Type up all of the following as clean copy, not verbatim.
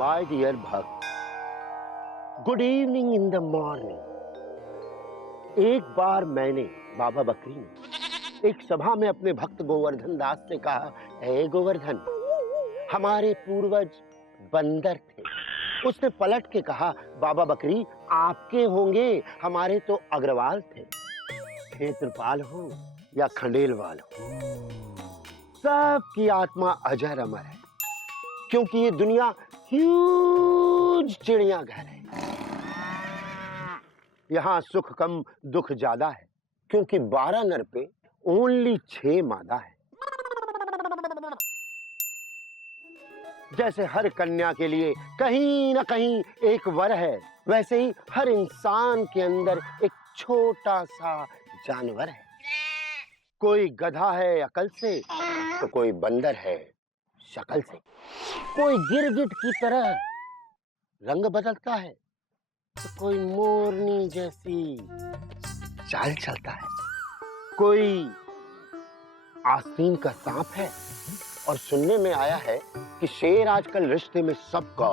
My dear भक्त, good evening in the morning. एक बार मैंने, बाबा बकरी ने, एक सभा में अपने भक्त गोवर्धन दास से कहा, हे गोवर्धन, हमारे पूर्वज बंदर थे। उसने पलट के कहा, बाबा बकरी आपके होंगे, हमारे तो अग्रवाल थे। क्षेत्रपाल हो या खंडेलवाल हो, सबकी आत्मा अजर अमर है, क्योंकि ये दुनिया ह्यूज चिड़ियाघर है। यहाँ सुख कम दुख ज्यादा है, क्योंकि 12 नर पे ओनली 6 मादा है। जैसे हर कन्या के लिए कहीं ना कहीं एक वर है, वैसे ही हर इंसान के अंदर एक छोटा सा जानवर है। कोई गधा है अकल से, तो कोई बंदर है शक्ल से। कोई गिरगिट की तरह रंग बदलता है, तो कोई मोरनी जैसी चाल चलता है। कोई आस्तीन का सांप है, और सुनने में आया है कि शेर आजकल रिश्ते में सबका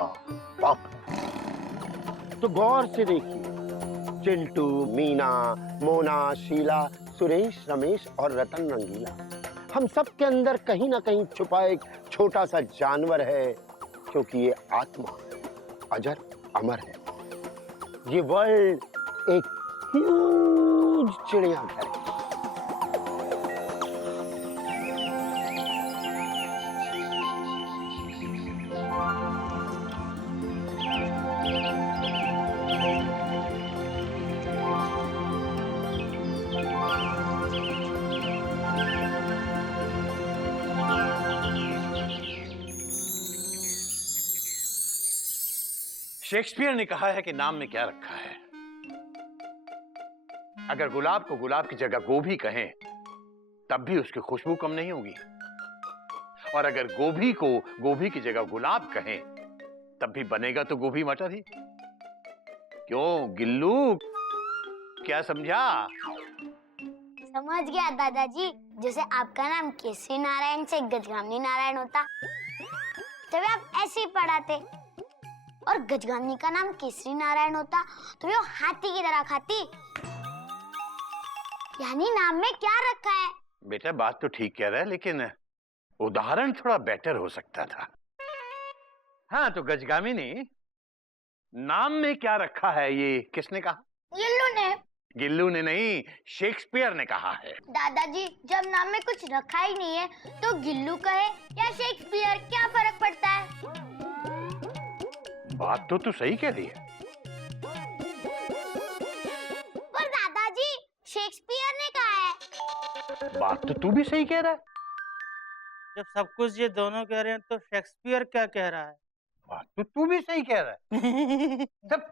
बाप है। तो गौर से देखिए, चिंटू, मीना, मोना, शीला, सुरेश, रमेश और रतन रंगीला, हम सब के अंदर कहीं ना कहीं छुपा एक छोटा सा जानवर है, क्योंकि ये आत्मा अजर अमर है। ये वर्ल्ड एक ह्यूज चिड़ियाघर है। शेक्सपियर ने कहा है कि नाम में क्या रखा है। अगर गुलाब को गुलाब की जगह गोभी कहें, तब भी उसकी खुशबू कम नहीं होगी, और अगर गोभी को गोभी की जगह गुलाब कहें, तब भी बनेगा तो गोभी मटर ही। क्यों गिल्लू, क्या समझा? समझ गया दादाजी। जैसे आपका नाम केसरी नारायण से गजगामिनी नारायण होता, तभी आप ऐसे ही पढ़ाते, और गजगामिनी का नाम केसरी नारायण होता तो वो हाथी की तरह खाती। यानी नाम में क्या रखा है? बेटा बात तो ठीक कह रहा है, लेकिन उदाहरण थोड़ा बेटर हो सकता था। हाँ तो गजगामिनी, नाम में क्या रखा है ये किसने कहा? गिल्लू ने। गिल्लू ने नहीं, शेक्सपियर ने कहा है। दादाजी, जब नाम में कुछ रखा ही नहीं है तो गिल्लू कहे या शेक्सपियर, क्या फर्क पड़ता है? बात तो तू सही कह रही है। पर दादाजी, शेक्सपियर ने कहा है। बात तो तू भी सही कह रहा है। जब सब कुछ ये दोनों कह रहे हैं तो शेक्सपियर क्या कह रहा है? बात तो तू भी सही कह रहा है। जब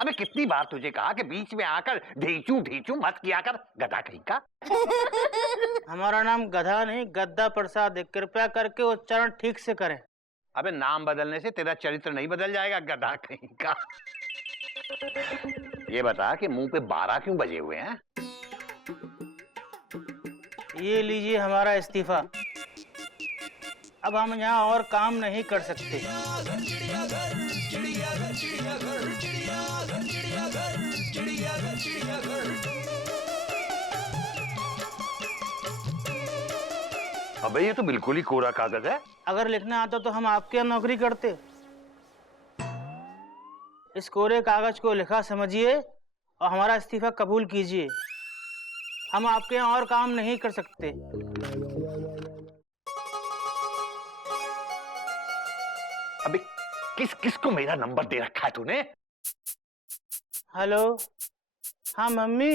अबे कितनी बार तुझे कहा कि बीच में आकर ढीचू ढीचू मत किया कर, गधा कहीं का। हमारा नाम गधा नहीं, गद्दा प्रसाद है। कृपया करके उच्चारण ठीक से करें। अबे नाम बदलने से तेरा चरित्र नहीं बदल जाएगा, गधा कहीं का। ये बता कि मुंह पे 12 क्यों बजे हुए हैं? ये लीजिए हमारा इस्तीफा। अब हम यहाँ और काम नहीं कर सकते। अबे ये तो बिल्कुल ही कोरा कागज है। अगर लिखना आता तो हम आपके यहाँ नौकरी करते। इस कोरे कागज को लिखा समझिए और हमारा इस्तीफा कबूल कीजिए। हम आपके यहाँ और काम नहीं कर सकते। अबे किस किस को मेरा नंबर दे रखा है तूने? हेलो, हाँ मम्मी,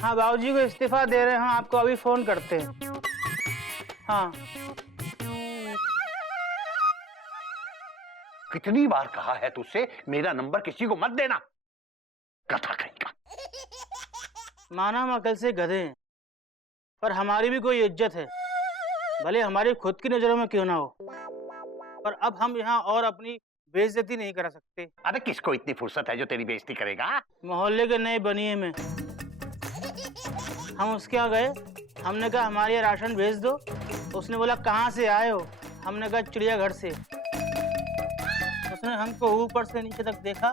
हाँ बाबूजी को इस्तीफा दे रहे हैं, हम आपको अभी फोन करते हैं। हाँ कितनी बार कहा है तुझसे मेरा नंबर किसी को मत देना, गधा कहीं का। माना हम अकल से गधे हैं, पर हमारी भी कोई इज्जत है, भले हमारी खुद की नजरों में क्यों ना हो। पर अब हम यहाँ और अपनी बेइज्जती नहीं करा सकते। अबे किसको इतनी फुर्सत है जो तेरी बेइज्जती करेगा? मोहल्ले के नए बनिए में हम उसके यहाँ गए, हमने कहा हमारे यहाँ राशन भेज दो। उसने बोला कहाँ से आए हो? हमने कहा चिड़ियाघर से। उसने हमको ऊपर से नीचे तक देखा,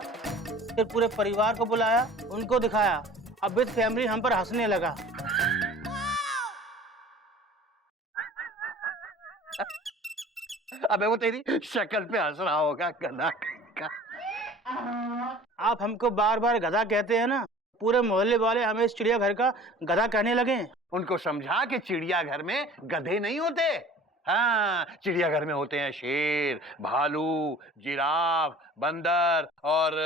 फिर पूरे परिवार को बुलाया, उनको दिखाया। अब विद फैमिली हम पर हंसने लगा। अबे वो तेरी शक्ल पे हंस रहा होगा गधा का। आप हमको बार बार गधा कहते हैं ना, पूरे मोहल्ले वाले हमें इस चिड़ियाघर का गधा कहने लगे। उनको समझा कि चिड़ियाघर में गधे नहीं होते। हाँ, चिड़ियाघर में होते हैं शेर, भालू, जिराफ, बंदर और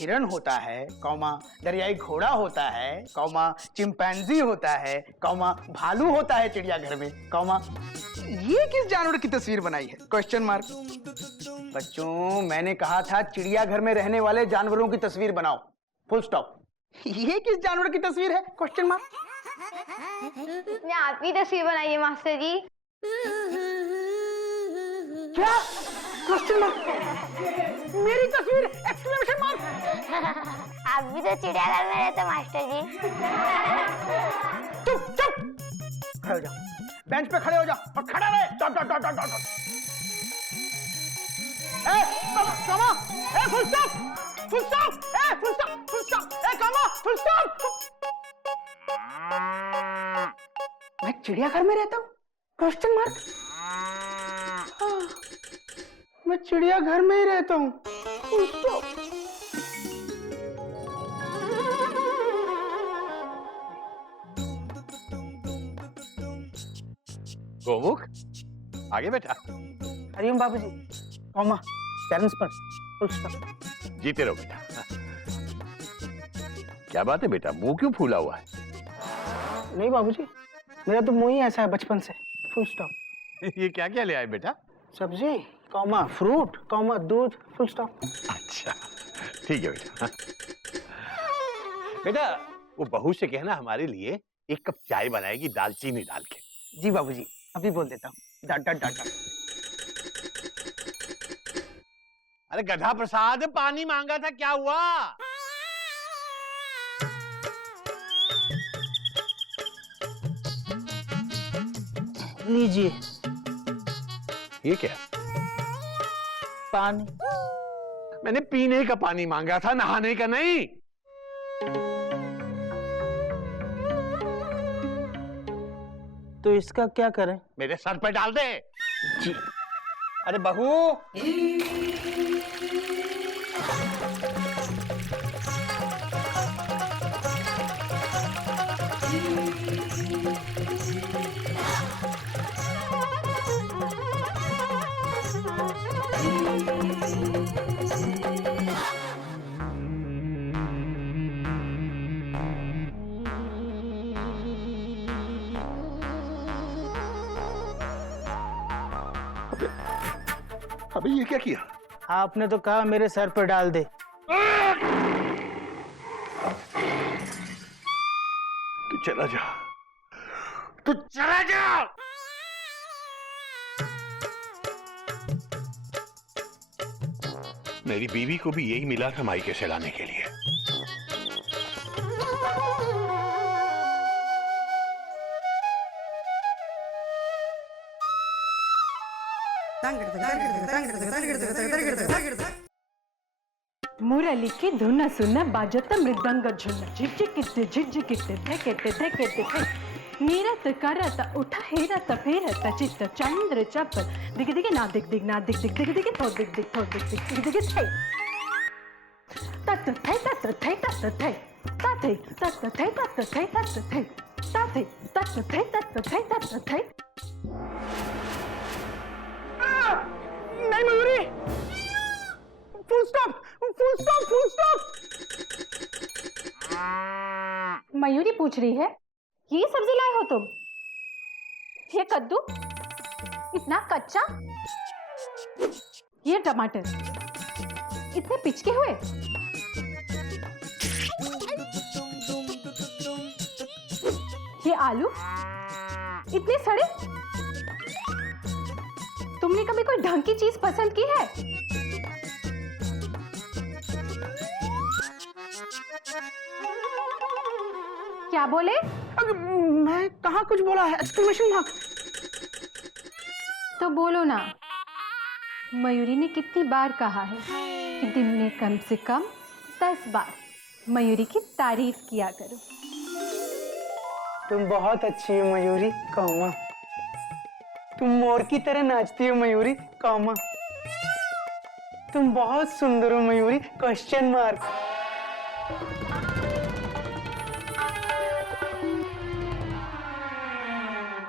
हिरण होता है, कौमा दरियाई घोड़ा होता है, कौमा चिंपैंजी होता है, कौमा भालू होता है चिड़ियाघर में, कौमा ये किस जानवर की तस्वीर बनाई है? Question mark. बच्चों, मैंने कहा था चिड़ियाघर में रहने वाले जानवरों की तस्वीर बनाओ, फुल स्टॉप। ये किस जानवर की तस्वीर है? Question mark. ने आप ही तस्वीर बनाई है मास्टर जी। क्या? Question mark. मेरी तस्वीर! Exclamation mark. आप भी तो चिड़ियाघर में रहते मास्टर जी। चुप चुप, खड़े हो जाओ, बेंच पे खड़े हो जाओ और खड़ा रहे। Dot dot dot dot dot. Comma, full stop, full stop, full stop, full stop, comma, full stop. मैं चिड़ियाघर में रहता हूँ? Question mark. मैं चिड़ियाघर में ही रहता हूँ, फुल स्टॉप। गोमुख, आगे बेटा। हरिओम बाबूजी, कॉमा, पेरेंट्स पर, फुल स्टॉप। जीते रहो बेटा। क्या बात है बेटा, मुंह क्यों फूला हुआ है? नहीं बाबूजी, मेरा तो मुंह ही ऐसा है बचपन से, फुल स्टॉप। ये क्या क्या ले आए बेटा? सब्जी, कॉमा फ्रूट, कॉमा दूध, फुल स्टॉप। अच्छा, ठीक है बेटा। बेटा, वो बहू से कहना हमारे लिए एक कप चाय बनाएगी दालचीनी डाल के। जी बाबूजी, अभी बोल देता हूँ। Dot dot dot dot. अरे गधा प्रसाद, पानी मांगा था, क्या हुआ? लीजिए। ये क्या? पानी। मैंने पीने का पानी मांगा था, नहाने का नहीं। तो इसका क्या करें? मेरे सर पे डाल दे। जी। अरे बहू, अबे ये क्या किया? आपने तो कहा मेरे सर पर डाल दे। तू चला जा, तू चला जा। मेरी बीवी को भी यही मिला था मायके से लाने के लिए। मुरली की धुन सुन बाजत मृदंग झुन झिझकित झिझकित धकित धकित नीरत करत उठा हेरत फेरत चित्त चंद्र चप दिग दिग ना दिग दिग ना दिग दिग दिग दिग थो दिग दिग थो दिग दिग दिग दिग थे तत थे तत थे तत थे तत थे तत थे तत थे तत थे तत थे तत थे तत थे। नहीं Mayuri, full stop, full stop, full stop. Mayuri पूछ रही है, ये सब्जी लाए हो तुम? ये कद्दू इतना कच्चा, ये टमाटर इतने पिचके हुए, ये आलू इतने सड़े। तुमने कभी कोई ढंग की चीज पसंद की है? क्या बोले? मैं कहाँ कुछ बोला है? Exclamation mark. तो बोलो ना, मयूरी ने कितनी बार कहा है कि दिन में कम से कम 10 बार मयूरी की तारीफ किया करो। तुम बहुत अच्छी हो मयूरी, कौमा। तुम मोर की तरह नाचती हो मयूरी, कौमा। तुम बहुत सुंदर हो मयूरी, क्वेश्चन मार्क।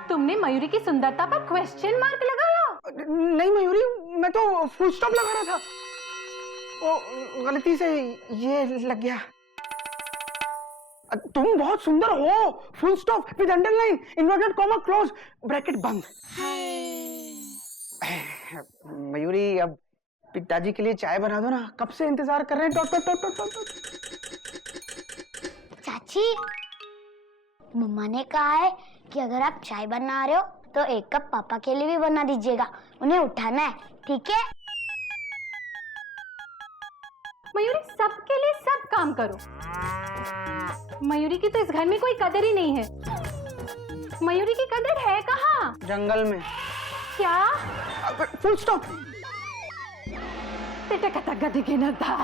तुमने मयूरी की सुंदरता पर क्वेश्चन मार्क लगाया? नहीं मयूरी, मैं तो फुल स्टॉप लगा रहा था, वो गलती से ये लग गया। तुम बहुत सुंदर हो, full stop with underline, inverted comma, close bracket बंद। मयूरी, अब पिताजी के लिए चाय बना दो ना, कब से इंतजार कर रहे हैं। Dot dot dot dot dot. चाची, मम्मा ने कहा है कि अगर आप चाय बना रहे हो तो 1 कप पापा के लिए भी बना दीजिएगा, उन्हें उठाना है, ठीक है? मयूरी, सबके लिए सब काम करो। मयूरी की तो इस घर में कोई कदर ही नहीं है। मयूरी की कदर है कहाँ? जंगल में। क्या? Full stop. गधी के न था।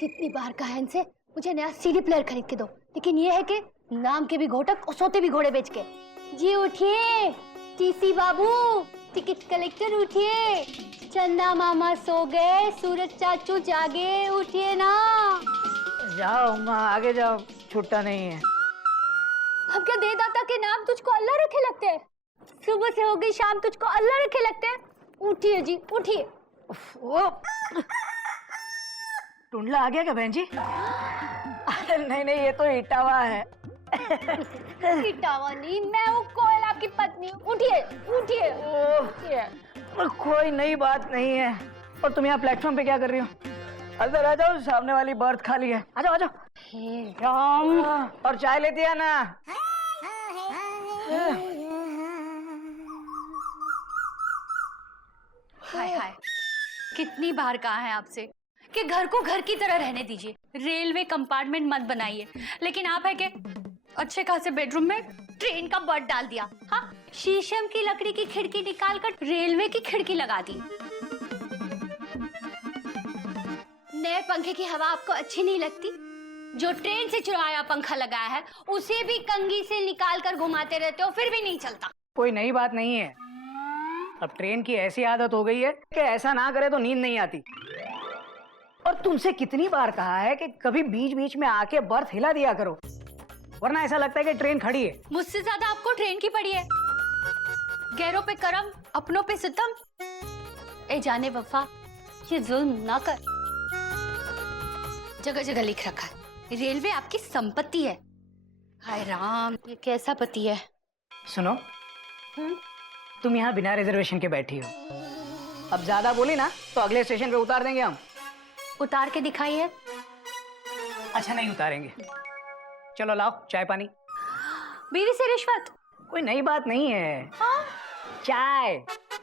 कितनी बार कहा है इनसे मुझे नया सीडी प्लेयर खरीद के दो, लेकिन ये है कि नाम के भी घोटक और सोते भी घोड़े बेच के। जी उठिए टीसी बाबू, टिकट कलेक्टर उठिए, चंदा मामा सो गए, सूरज चाचू जागे, उठिए ना। जाओ माँ, आगे जाओ, छुट्टा नहीं है। हम क्या दे दाता के नाम तुझको अल्लाह रखे लगते हैं? सुबह से हो गई शाम, तुझको अल्लाह रखे लगते हैं? उठिए जी, उठिए। टुंडला आ गया क्या बहन जी? नहीं नहीं, ये तो इटावा है। इटावा नहीं, मैं हूँ कोयल, आपकी पत्नी। उठिए उठिए उठिए। कोई नई बात नहीं है। और तुम यहाँ प्लेटफॉर्म पे क्या कर रही हो? अंदर आ जाओ, सामने वाली बर्थ खाली है। आ जाओ आ जाओ। हे राम। और चाय लेती है ना? हाय हाय, कितनी बार कहा है आपसे कि घर को घर की तरह रहने दीजिए, रेलवे कंपार्टमेंट मत बनाइए, लेकिन आप है कि अच्छे खासे बेडरूम में ट्रेन का बर्थ डाल दिया। हाँ, शीशम की लकड़ी की खिड़की निकालकर रेलवे की खिड़की लगा दी। नए पंखे की हवा आपको अच्छी नहीं लगती? जो ट्रेन से चुराया पंखा लगाया है उसे भी कंघी से निकाल कर घुमाते रहते हो, फिर भी नहीं चलता। कोई नई बात नहीं है। अब ट्रेन की ऐसी आदत हो गई है कि ऐसा ना करे तो नींद नहीं आती। और तुमसे कितनी बार कहा है कि कभी बीच बीच में आके बर्थ हिला दिया करो, वरना ऐसा लगता है कि ट्रेन खड़ी है। मुझसे ज्यादा आपको ट्रेन की पड़ी है। गैरों पे करम, अपनों पे सितम। ए जाने वफा, ये जुल्म ना कर। जगह जगह लिख रखा है रेलवे आपकी संपत्ति है। हाय राम, ये कैसा पति है। सुनो, तुम यहाँ बिना रिजर्वेशन के बैठी हो। अब ज्यादा बोली ना तो अगले स्टेशन पे उतार देंगे हम। उतार के दिखाइए। अच्छा नहीं उतारेंगे। चलो लाओ चाय पानी। बीवी से रिश्वत? कोई नई बात नहीं है। हाँ? चाय,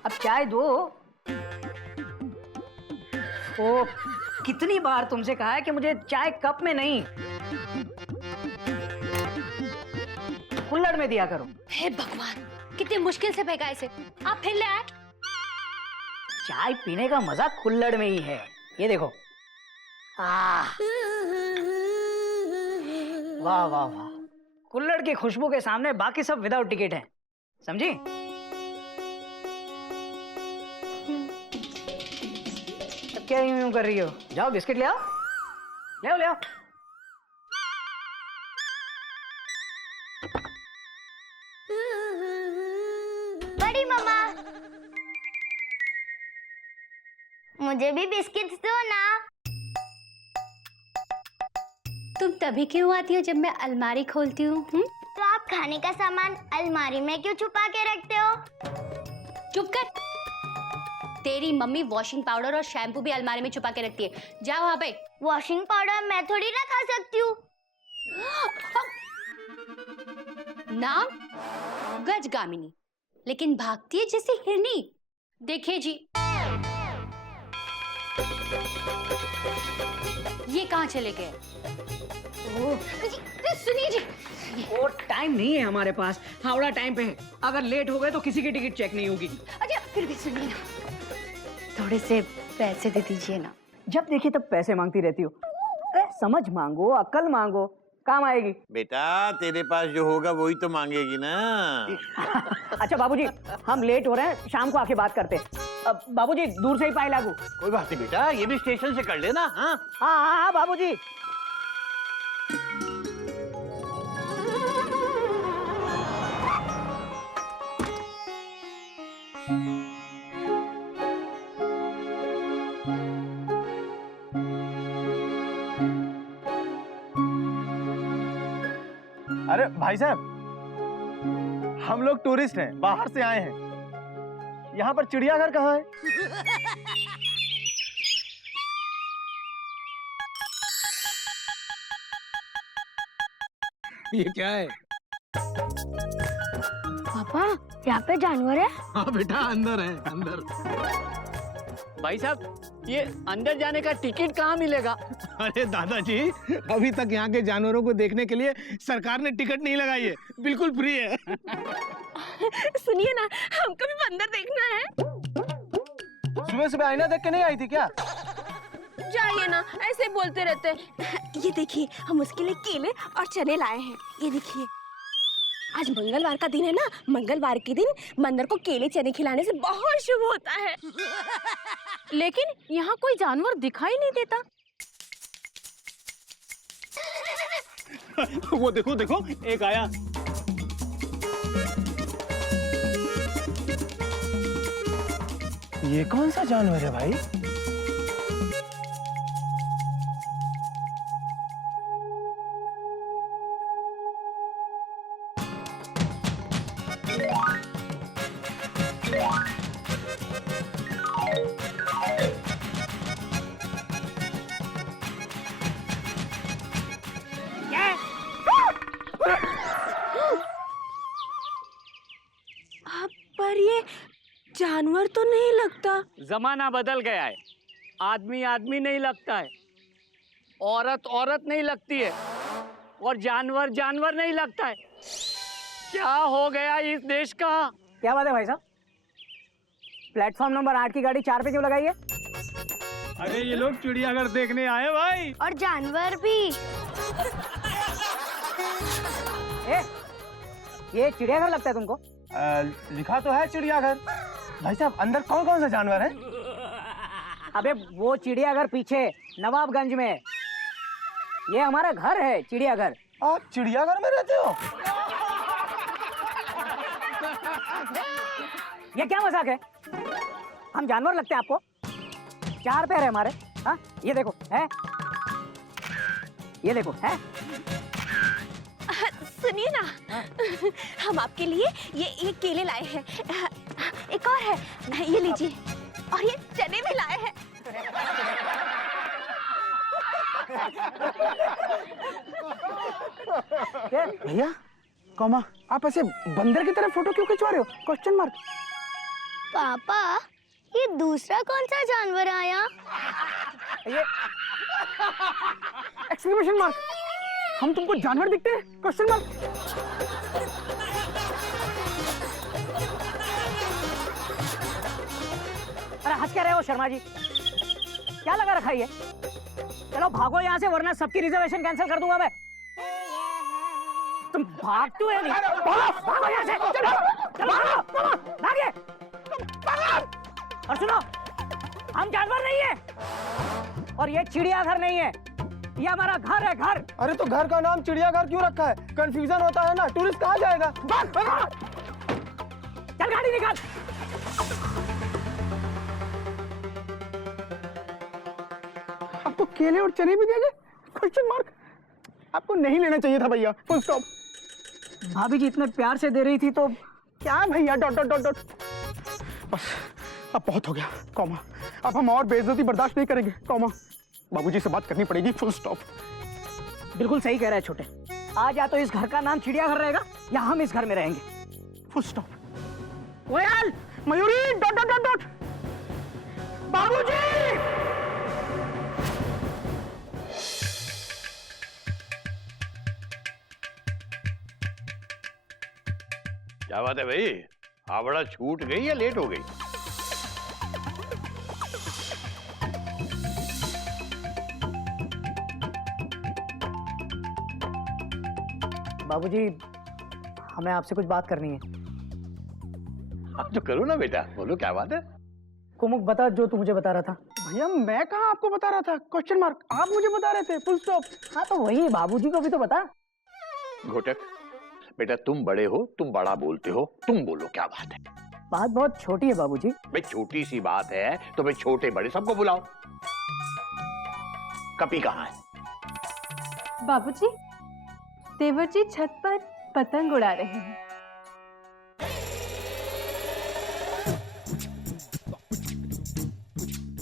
अब चाय दो। ओ, कितनी बार तुमसे कहा है कि मुझे चाय कप में नहीं, कुल्हड़ में दिया करो। हे भगवान, कितनी मुश्किल से फेंका इसे, आप फिर ले आए। चाय पीने का मजा कुल्हड़ में ही है। ये देखो। वाह वाह वाह, कुल्हड़ की खुशबू के सामने बाकी सब विदाउट टिकट है, समझी? अब क्या यूं कर रही हो? जाओ बिस्किट ले आओ, ले आओ ले आओ। बड़ी मम्मा, मुझे भी बिस्किट्स दो ना। तुम तभी क्यों आती हो जब मैं अलमारी खोलती हूँ? तो आप खाने का सामान अलमारी में क्यों छुपा के रखते हो? चुप कर। तेरी मम्मी वॉशिंग पाउडर और शैम्पू भी अलमारी में छुपा के रखती है। जाओ वहाँ पे। वॉशिंग पाउडर मैं थोड़ी ना खा सकती हूँ। नाम गजगामिनी, लेकिन भागती है जैसे हिरनी। देखिए जी, ये कहाँ चले गए? सुनिए जी, वो टाइम नहीं है हमारे पास, हावड़ा टाइम पे है। अगर लेट हो गए तो किसी की टिकट चेक नहीं होगी। अच्छा फिर भी सुनिए ना, थोड़े से पैसे दे दीजिए ना। जब देखिए तब पैसे मांगती रहती हो। अरे समझ मांगो, अक्ल मांगो, काम आएगी। बेटा तेरे पास जो होगा वही तो मांगेगी ना। अच्छा बाबूजी, हम लेट हो रहे हैं, शाम को आके बात करते हैं। बाबूजी दूर से ही पाए लागू। कोई बात नहीं बेटा, ये भी स्टेशन से कर लेना। हाँ हाँ हाँ हाँ बाबूजी। अरे भाई साहब, हम लोग टूरिस्ट हैं, बाहर से आए हैं। यहाँ पर चिड़ियाघर कहाँ है? ये क्या है? पापा यहाँ पे जानवर है? हाँ बेटा, अंदर है, अंदर। भाई साहब, ये अंदर जाने का टिकट कहाँ मिलेगा? अरे दादाजी, अभी तक यहाँ के जानवरों को देखने के लिए सरकार ने टिकट नहीं लगाई है, बिल्कुल फ्री है। सुनिए ना, हमको भी बंदर देखना है। सुबह सुबह आईना देख के नहीं आई थी क्या? जाइए ना, ऐसे बोलते रहते हैं। ये देखिए, हम उसके लिए केले और चने लाए हैं। ये देखिए, आज मंगलवार का दिन है ना, मंगलवार के दिन बंदर को केले चने खिलाने से बहुत शुभ होता है। लेकिन यहाँ कोई जानवर दिखाई नहीं देता। वो देखो देखो, एक आया। ये कौन सा जानवर है भाई? पर ये जानवर तो नहीं लगता। जमाना बदल गया है, आदमी आदमी नहीं लगता है, औरत औरत नहीं लगती है, और जानवर जानवर नहीं लगता है। क्या हो गया इस देश का? क्या बात है भाई साहब? प्लेटफॉर्म नंबर 8 की गाड़ी 4 पे क्यों लगाई है? अरे ये लोग चिड़ियाघर देखने आए भाई। और जानवर भी। ये चिड़ियाघर लगता है तुमको? लिखा तो है चिड़ियाघर। भाई साहब, अंदर कौन कौन सा जानवर है? अबे वो चिड़ियाघर पीछे नवाबगंज में है। ये हमारा घर है, चिड़ियाघर। आप चिड़ियाघर में रहते हो? ये क्या मजाक है? हम जानवर लगते हैं आपको? 4 पैर है हमारे। हाँ, ये देखो है, ये देखो है। सुनिए ना, हम आपके लिए ये केले लाए हैं। एक और है, ये लीजिए, और ये चने भी लाए हैं। भैया, कौमा, आप ऐसे बंदर की तरह फोटो क्यों खिंचवा रहे हो? Question mark. पापा ये दूसरा कौन सा जानवर आया? ये एक्सक्लेमेशन मार्क। हम तुमको जानवर दिखते हैं? Question mark. अरे हंस क्या रहे हो शर्मा जी? क्या लगा रखा है ये? चलो भागो यहाँ से, वरना सबकी रिजर्वेशन कैंसिल कर दूंगा मैं। तुम भागते हुए नहीं, भागो यहाँ से, चलो चलो भागे। और सुनो, हम जानवर नहीं है, और ये चिड़ियाघर नहीं है, ये हमारा घर है, घर। अरे तो घर का नाम चिड़ियाघर क्यों रखा है? कंफ्यूजन होता है ना, टूरिस्ट कहाँ जाएगा? चल गाड़ी निकाल। आपको केले और चने भी दिए? Question mark. आपको नहीं लेना चाहिए था भैया, फुल स्टॉप। भाभी जी इतने प्यार से दे रही थी तो क्या भैया, डॉट डॉट डॉट डॉट। बस अब बहुत हो गया, कॉमा। अब हम और बेइज्जती बर्दाश्त नहीं करेंगे, कॉमा। बाबूजी से बात करनी पड़ेगी, फुल स्टॉप। बिल्कुल सही कह रहा है छोटे। आज या तो इस घर का नाम चिड़ियाघर रहेगा, या हम इस घर में रहेंगे, full stop. Koyal, Mayuri, dot dot dot dot. बाबूजी! क्या बात है भाई, हावड़ा छूट गई या लेट हो गई? बाबूजी, हमें आपसे कुछ बात करनी है। हाँ तो करो ना बेटा, बोलो क्या बात है। कुमुक बता जो तू मुझे बता रहा था। भैया मैं कहाँ आपको बता रहा था, क्वेश्चन मार्क, आप मुझे बता रहे थे, फुल स्टॉप। हाँ तो वही बाबूजी को भी तो बता। घोटक बेटा, तुम बड़े हो, तुम बड़ा बोलते हो, तुम बोलो क्या बात है। बात बहुत छोटी है बाबूजी। भाई छोटी सी बात है तो भाई छोटे बड़े सबको बुलाओ। कपी कहाँ है? बाबूजी, देवर जी छत पर पतंग उड़ा रहे हैं।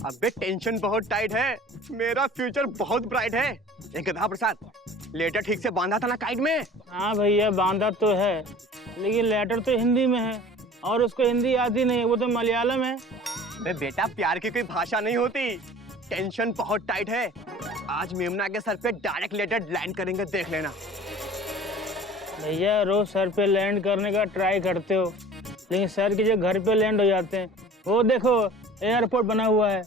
अबे टेंशन बहुत टाइट है, मेरा फ्यूचर बहुत ब्राइट है। एक गधा प्रसाद, लेटर ठीक से बांधा था ना काइट में? हाँ भैया बांधा तो है, लेकिन लेटर तो हिंदी में है और उसको हिंदी आती नहीं है, वो तो मलयालम है। अबे बेटा प्यार की कोई भाषा नहीं होती, टेंशन बहुत टाइट है। आज मेमना के सर पे डायरेक्ट लेटर लैंड करेंगे, देख लेना। भैया रोज सर पे लैंड करने का ट्राई करते हो, लेकिन सर के जो घर पे लैंड हो जाते हैं। वो देखो एयरपोर्ट बना हुआ है।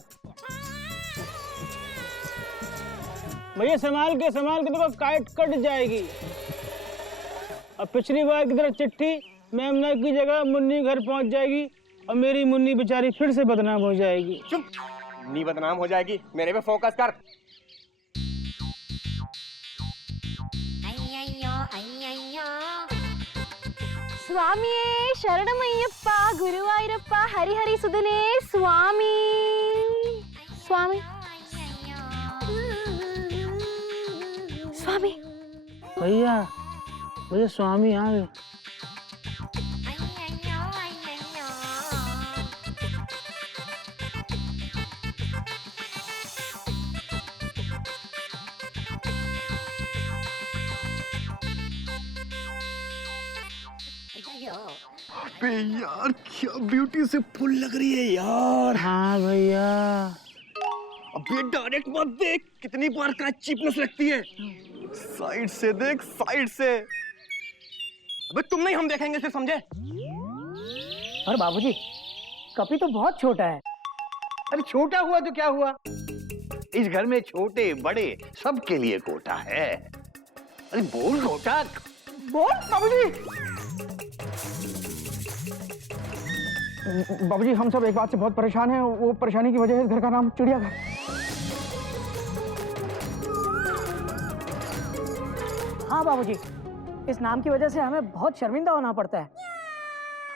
भैया संभाल के देखो, काइट कट जाएगी। अब पिछली बार की तरह चिट्ठी मेमना की जगह मुन्नी घर पहुंच जाएगी और मेरी मुन्नी बेचारी फिर से बदनाम हो जाएगी। चुप, नी बदनाम हो जाएगी, मेरे पे फोकस कर। स्वामी शरणमय्यप्प गुरुवायूरप्प हरि हरि सुदने स्वामी स्वामी स्वामी। भैया भैया स्वामी आ गए। अबे यार क्या ब्यूटी से फुल लग रही है यार। हाँ भैया। अबे डायरेक्ट मत देख, कितनी बार का चिपनेस लगती है। साइड से देख, साइड से। अबे तुम नहीं, हम देखेंगे फिर, समझे? और बाबूजी, कपी तो बहुत छोटा है। अरे छोटा हुआ तो क्या हुआ, इस घर में छोटे बड़े सबके लिए कोटा है। अरे बोल घोटक, बोल बाबूजी। बाबूजी हम सब एक बात से बहुत परेशान हैं, वो परेशानी की वजह है इस घर का नाम चिड़ियाघर। हाँ बाबूजी, इस नाम की वजह से हमें बहुत शर्मिंदा होना पड़ता है।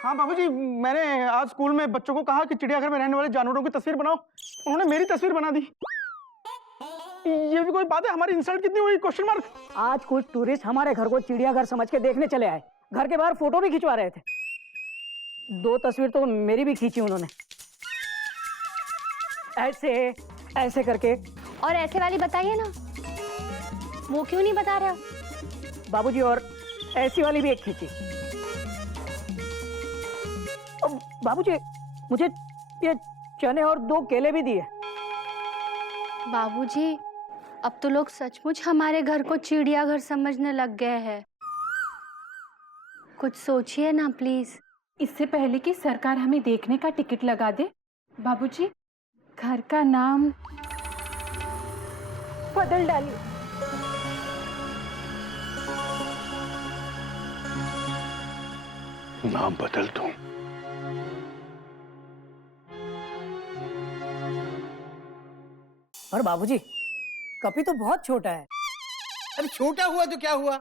हाँ बाबूजी, मैंने आज स्कूल में बच्चों को कहा कि चिड़ियाघर में रहने वाले जानवरों की तस्वीर बनाओ, उन्होंने मेरी तस्वीर बना दी। ये भी कोई बात है, हमारी इंसल्ट कितनी हुई, क्वेश्चन मार्क। आज कुछ टूरिस्ट हमारे घर को चिड़ियाघर समझ के देखने चले आए, घर के बाहर फोटो भी खिंचवा रहे थे। 2 तस्वीर तो मेरी भी खींची उन्होंने, ऐसे ऐसे करके। और ऐसे वाली बताइए ना, वो क्यों नहीं बता रहे हो? बाबूजी और ऐसी वाली भी एक खींची। अब बाबूजी मुझे ये चने और 2 केले भी दिए। बाबूजी अब तो लोग सचमुच हमारे घर को चिड़ियाघर समझने लग गए हैं। कुछ सोचिए ना प्लीज। इससे पहले कि सरकार हमें देखने का टिकट लगा दे, बाबूजी घर का नाम बदल डालिए। नाम बदल दूं? और बाबूजी, कपी तो बहुत छोटा है। अरे छोटा हुआ तो क्या हुआ,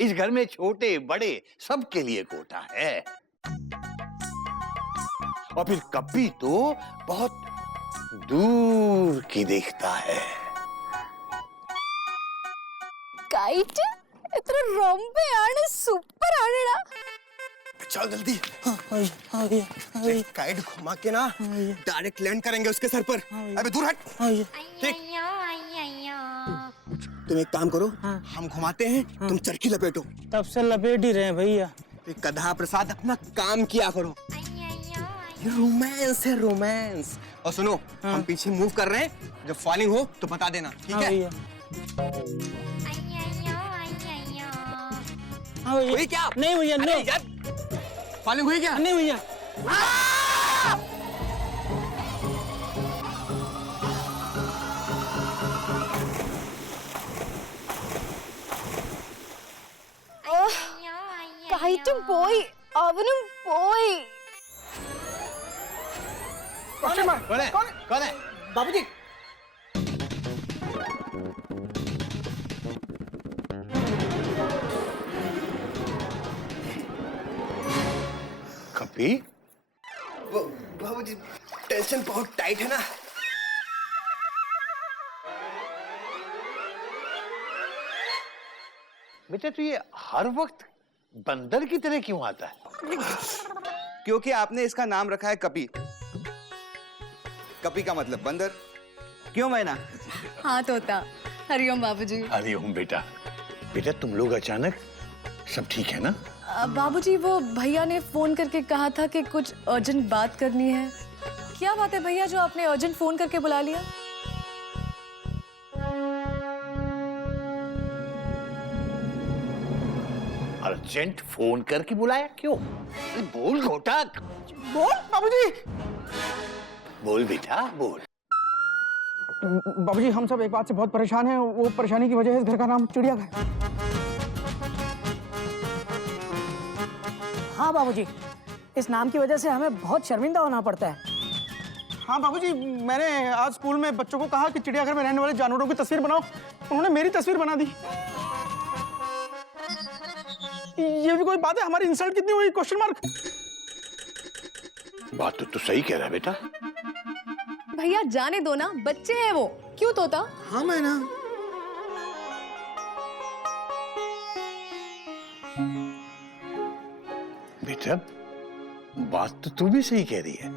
इस घर में छोटे बड़े सबके लिए कोटा है। और फिर कपी तो बहुत दूर की दिखता है। काइट इतना रोंबे आने सुपर आनेड़ा। चल जल्दी। काइट घुमा के ना डायरेक्ट लैंड करेंगे उसके सर पर। अबे दूर हट। ठीक, तुम एक काम करो, हम घुमाते हैं, तुम चरखी लपेटो। तब से लपेट ही रहे हैं भैया। गधा प्रसाद अपना काम किया करो, ये रोमांस है, रोमांस। और सुनो, हम पीछे मूव कर रहे हैं, जब फॉलिंग हो तो बता देना, ठीक है? हाँ भैया। हुई क्या? नहीं भैया, अरे नहीं यार, फालिंग हुई क्या? नहीं भैया। കയറ്റും പോയി അവനും പോയി कौन है? कौन है? बाबूजी कपी? बाबूजी टेंशन बहुत टाइट है ना। बेटा तू ये हर वक्त बंदर की तरह क्यों आता है? क्योंकि आपने इसका नाम रखा है कपी। कपी का मतलब बंदर। क्यों मैना? हाँ तोता। हरिओम बाबूजी। अरे ओम बेटा, बेटा तुम लोग अचानक, सब ठीक है ना? बाबूजी वो भैया ने फोन करके कहा था कि कुछ अर्जेंट बात करनी है। क्या बात है भैया जो आपने अर्जेंट फोन करके बुला लिया? अर्जेंट फोन करके बुलाया क्यों? बोल घोटक, बोल बाबूजी। बोल बेटा बोल। बाबूजी हम सब एक बात से बहुत परेशान हैं। वो परेशानी की वजह है इस घर का नाम चिड़ियाघर। हाँ बाबूजी, इस नाम की वजह से हमें बहुत शर्मिंदा होना पड़ता है। हाँ बाबूजी, मैंने आज स्कूल में बच्चों को कहा कि चिड़ियाघर में रहने वाले जानवरों की तस्वीर बनाओ। उन्होंने मेरी तस्वीर बना दी। ये भी कोई बात है? हमारी इंसल्ट कितनी हुई? Question mark. बात तो तू सही कह रहा है बेटा। भैया जाने दो ना, बच्चे हैं वो। क्यों तोता? हाँ मैना। बेटा बात तो तू भी सही कह रही है।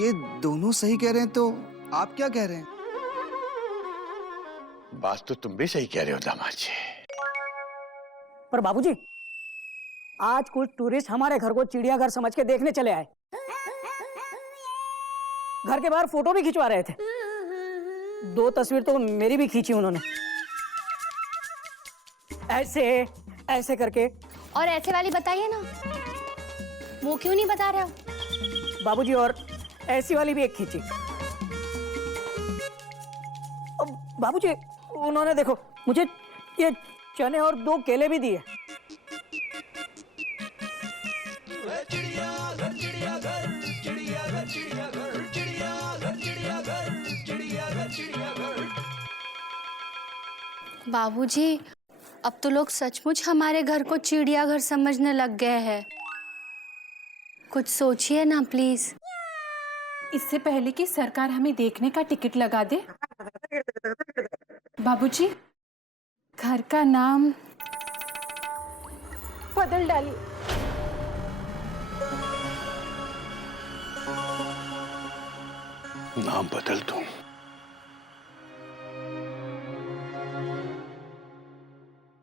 ये दोनों सही कह रहे हैं तो आप क्या कह रहे हैं? बात तो तुम भी सही कह रहे हो दामाद जी। पर बाबूजी आज कुछ टूरिस्ट हमारे घर को चिड़ियाघर समझ के देखने चले आए। घर के बाहर फोटो भी खिंचवा रहे थे। 2 तस्वीर तो मेरी भी खींची उन्होंने। ऐसे ऐसे करके। और ऐसे वाली बताइए ना, वो क्यों नहीं बता रहे हो? बाबूजी और ऐसी वाली भी एक खींची। बाबूजी उन्होंने देखो मुझे ये चने और 2 केले भी दिए। बाबूजी अब तो लोग सचमुच हमारे घर को चिड़ियाघर समझने लग गए हैं। कुछ सोचिए ना प्लीज। इससे पहले कि सरकार हमें देखने का टिकट लगा दे, बाबूजी घर का नाम बदल डालिए। नाम बदल दूं?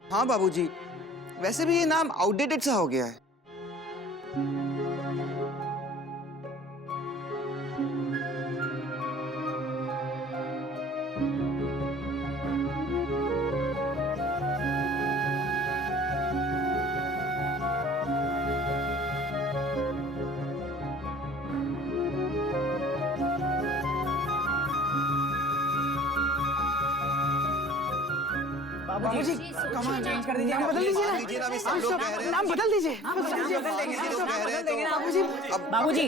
हाँ बाबूजी, वैसे भी ये नाम आउटडेटेड सा हो गया है। बाबूजी कमाल चेंज कर दीजिए। नाम बदल दीजिए ना। नाम बदल दीजिए। बाबूजी बाबूजी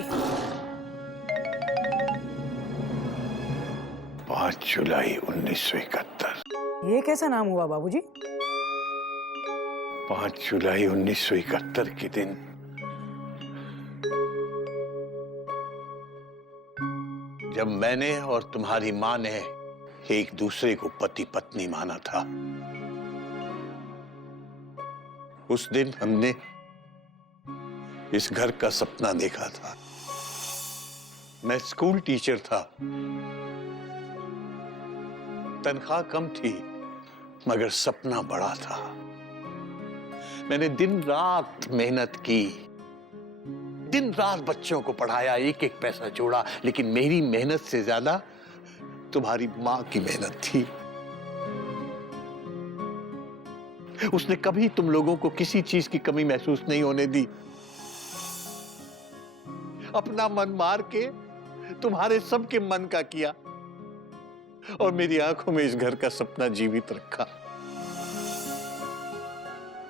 5 जुलाई 1971। ये कैसा नाम हुआ बाबूजी? 5 जुलाई 1971 के दिन जब मैंने और तुम्हारी माँ ने एक दूसरे को पति पत्नी माना था, उस दिन हमने इस घर का सपना देखा था। मैं स्कूल टीचर था, तनख्वाह कम थी मगर सपना बड़ा था। मैंने दिन रात मेहनत की, दिन रात बच्चों को पढ़ाया, एक एक पैसा जोड़ा, लेकिन मेरी मेहनत से ज्यादा तुम्हारी मां की मेहनत थी। उसने कभी तुम लोगों को किसी चीज की कमी महसूस नहीं होने दी। अपना मन मार के तुम्हारे सबके मन का किया और मेरी आंखों में इस घर का सपना जीवित रखा।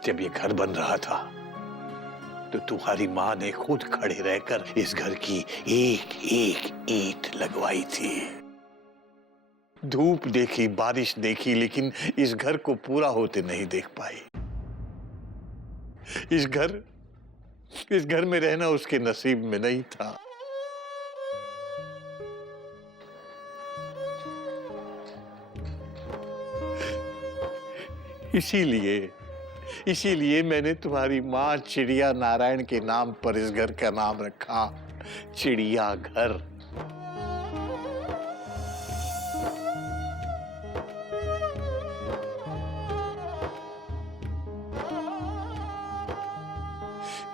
जब ये घर बन रहा था तो तुम्हारी मां ने खुद खड़े रहकर इस घर की एक एक ईंट लगवाई थी। धूप देखी, बारिश देखी, लेकिन इस घर को पूरा होते नहीं देख पाई। इस घर में रहना उसके नसीब में नहीं था। इसीलिए मैंने तुम्हारी मां चिड़िया नारायण के नाम पर इस घर का नाम रखा, चिड़िया घर।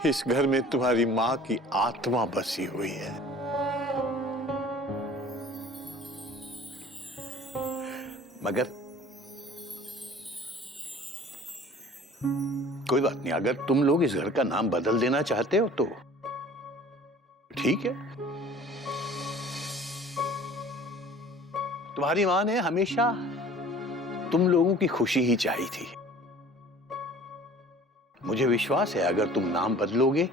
इस घर में तुम्हारी मां की आत्मा बसी हुई है। मगर कोई बात नहीं, अगर तुम लोग इस घर का नाम बदल देना चाहते हो तो ठीक है। तुम्हारी मां ने हमेशा तुम लोगों की खुशी ही चाही थी। मुझे विश्वास है अगर तुम नाम बदलोगे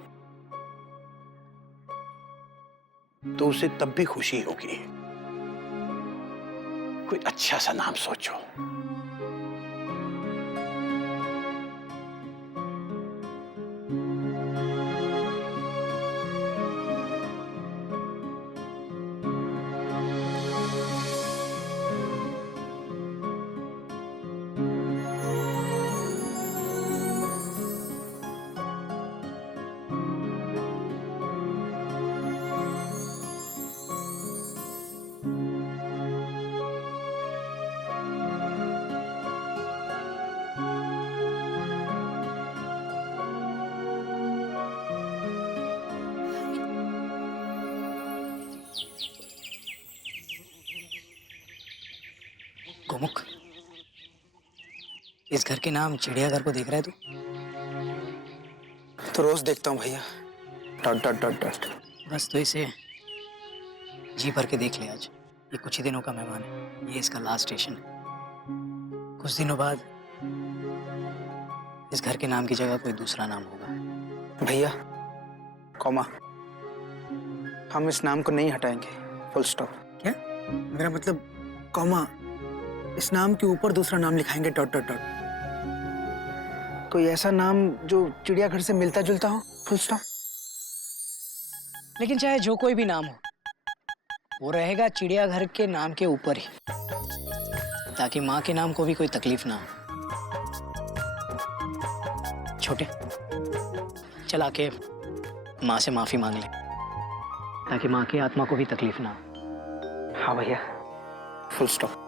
तो उसे तब भी खुशी होगी। कोई अच्छा सा नाम सोचो। गोमुख, इस घर के नाम चिड़ियाघर को देख रहा है तू? तो रोज देखता हूँ भैया। Dot dot dot dot. बस तो इसे जी भर के देख ले आज। ये कुछ ही दिनों का मेहमान है, ये इसका लास्ट स्टेशन है। कुछ दिनों बाद इस घर के नाम की जगह कोई दूसरा नाम होगा। भैया कॉमा, हम इस नाम को नहीं हटाएंगे, फुल स्टॉप। क्या? मेरा मतलब कॉमा, इस नाम के ऊपर दूसरा नाम लिखाएंगे, डॉट डॉट डॉट। कोई ऐसा नाम जो चिड़ियाघर से मिलता जुलता हो, फुल स्टॉप। लेकिन चाहे जो कोई भी नाम हो, वो रहेगा चिड़ियाघर के नाम के ऊपर ही, ताकि माँ के नाम को भी कोई तकलीफ ना हो। छोटे, चला के माँ से माफी मांग ले, ताकि माँ की आत्मा को भी तकलीफ ना हो। हाँ भैया, फुल स्टॉप।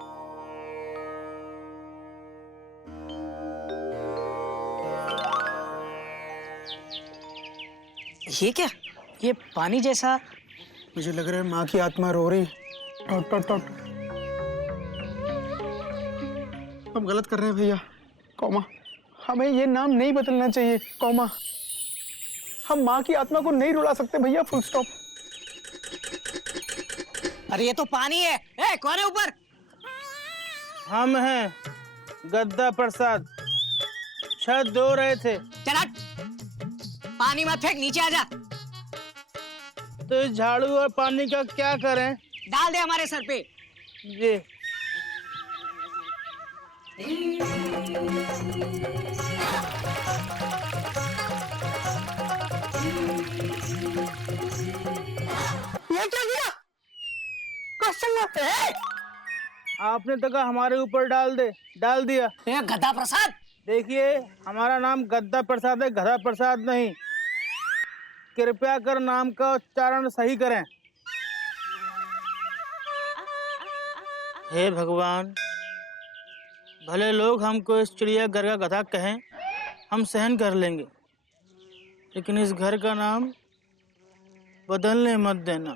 ये क्या? ये पानी जैसा? मुझे लग रहा है माँ की आत्मा रो रही। Taught taught taught. हम गलत कर रहे हैं भैया। कॉमा, हमें ये नाम नहीं बदलना चाहिए। कॉमा, हम माँ की आत्मा को नहीं रुला सकते भैया, फुल स्टॉप। अरे ये तो पानी है। ए, कौन है ऊपर? हम हैं गद्दा प्रसाद, छत धो रहे थे। चल हट, पानी मत फेंक, नीचे आ जा। तो इस झाड़ू और पानी का क्या करें? डाल दे हमारे सर पे। जी। ये क्या किया? क्वेश्चन है? आपने तो कहा हमारे ऊपर डाल दे, डाल दिया। ये गद्दा प्रसाद। देखिए, हमारा नाम गद्दा प्रसाद है, गधा प्रसाद नहीं। कृपया कर नाम का उच्चारण सही करें। हे भगवान, भले लोग हमको इस चिड़ियाघर का गधा कहें, हम सहन कर लेंगे, लेकिन इस घर का नाम बदलने मत देना।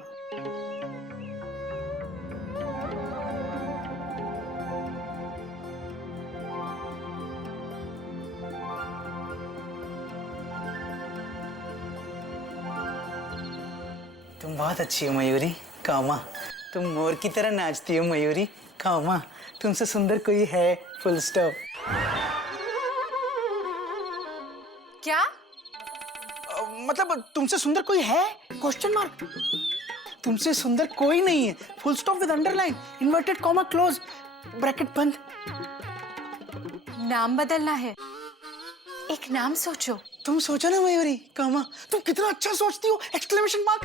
तुम बहुत अच्छी हो मयूरी। कामा, तुम मोर की तरह नाचती हो मयूरी। कामा, तुमसे सुंदर कोई है, फुल स्टॉप। क्या? मतलब तुमसे सुंदर कोई है, क्वेश्चन मार्क। तुमसे सुंदर कोई नहीं है, full stop with underline, inverted comma, close bracket बंद। नाम बदलना है, एक नाम सोचो। तुम सोचो ना मयूरी। कामा, तुम कितना अच्छा सोचती हो, एक्सक्लेमेशन मार्क।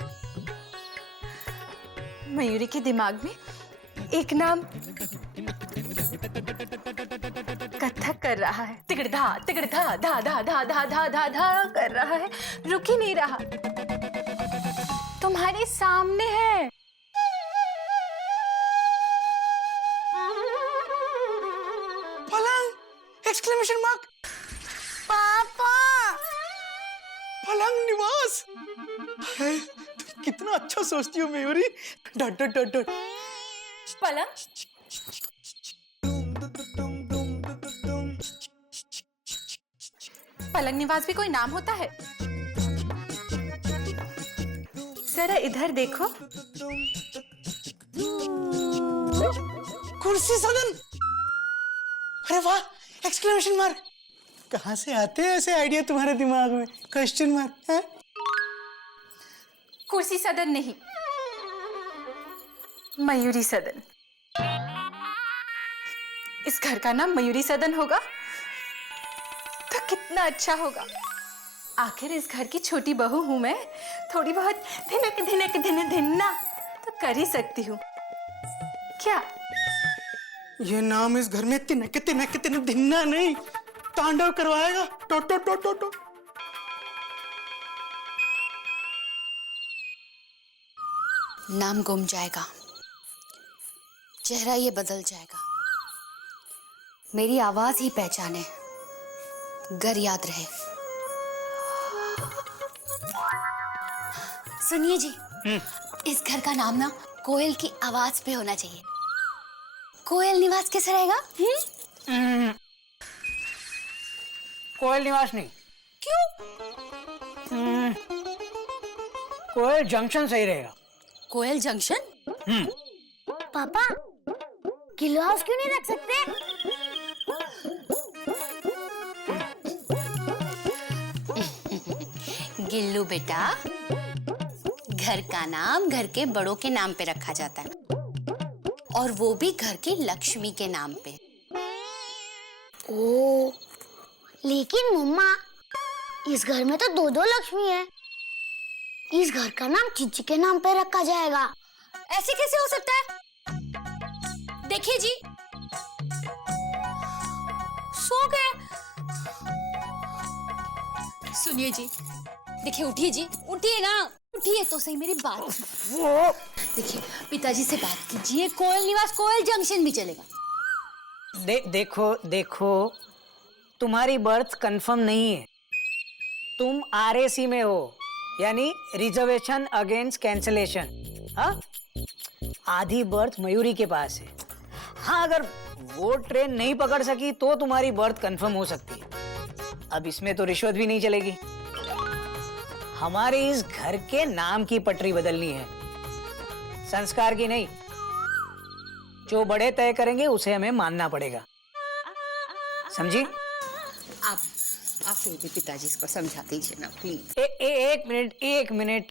मयूरी के दिमाग में एक नाम कथक कर रहा है, तिगड़धा तिगड़धा धा धा धा धा धा धा धा कर रहा है, रुक ही नहीं रहा। तुम्हारे सामने है। पलंग, एक्सक्लेमेशन मार्क। पापा पलंग निवास। है, तुम कितना अच्छा सोचती हो Mayuri. Dot dot dot dot. पलंग? पलंग निवास भी कोई नाम होता है? जरा इधर देखो। कुर्सी सदन। अरे वाह, एक्सक्लेमेशन मार्क। कहाँ से आते हैं ऐसे आइडिया तुम्हारे दिमाग में, क्वेश्चन मार्क है? कुर्सी सदन नहीं, मयूरी सदन। इस घर का नाम मयूरी सदन होगा तो कितना अच्छा होगा। आखिर इस घर की छोटी बहू हूं मैं, थोड़ी बहुत धिनक धिनक धिन धिनना तो कर ही सकती हूँ। क्या ये नाम इस घर में तिनक तिनक तिनक धिन्ना नहीं, तांडव करवाएगा। टो टो टो टो टो। नाम गुम जाएगा, चेहरा ये बदल जाएगा, मेरी आवाज ही पहचाने, घर याद रहे। सुनिए जी, इस घर का नाम ना कोयल की आवाज पे होना चाहिए। कोयल निवास कैसे रहेगा? कोयल निवास नहीं। क्यों? कोयल जंक्शन सही रहेगा। कोयल जंक्शन? पापा किलो हाउस क्यों नहीं रख सकते? गिल्लू बेटा, घर का नाम घर के बड़ों के नाम पे रखा जाता है, और वो भी घर की लक्ष्मी के नाम पे। ओ, लेकिन मम्मा इस घर में तो दो दो लक्ष्मी है। इस घर का नाम चिच्ची के नाम पे रखा जाएगा। ऐसे कैसे हो सकता है? देखिए जी, सो गए। सुनिए जी, देखिए, उठिए जी, उठिए ना, उठिए तो सही मेरी बात। देखिए, पिताजी से बात कीजिए, कोयल निवास कोयल जंक्शन भी चलेगा। देखो देखो, तुम्हारी बर्थ कंफर्म नहीं है। तुम आरएसी में हो, यानी रिजर्वेशन अगेंस्ट कैंसलेशन। हाँ, आधी बर्थ मयूरी के पास है। हाँ, अगर वो ट्रेन नहीं पकड़ सकी तो तुम्हारी बर्थ कंफर्म हो सकती है। अब इसमें तो रिश्वत भी नहीं चलेगी। हमारे इस घर के नाम की पटरी बदलनी है, संस्कार की नहीं। जो बड़े तय करेंगे उसे हमें मानना पड़ेगा, समझी? आप फिर भी पिताजी को समझा दीजिए ना प्लीज। एक मिनट,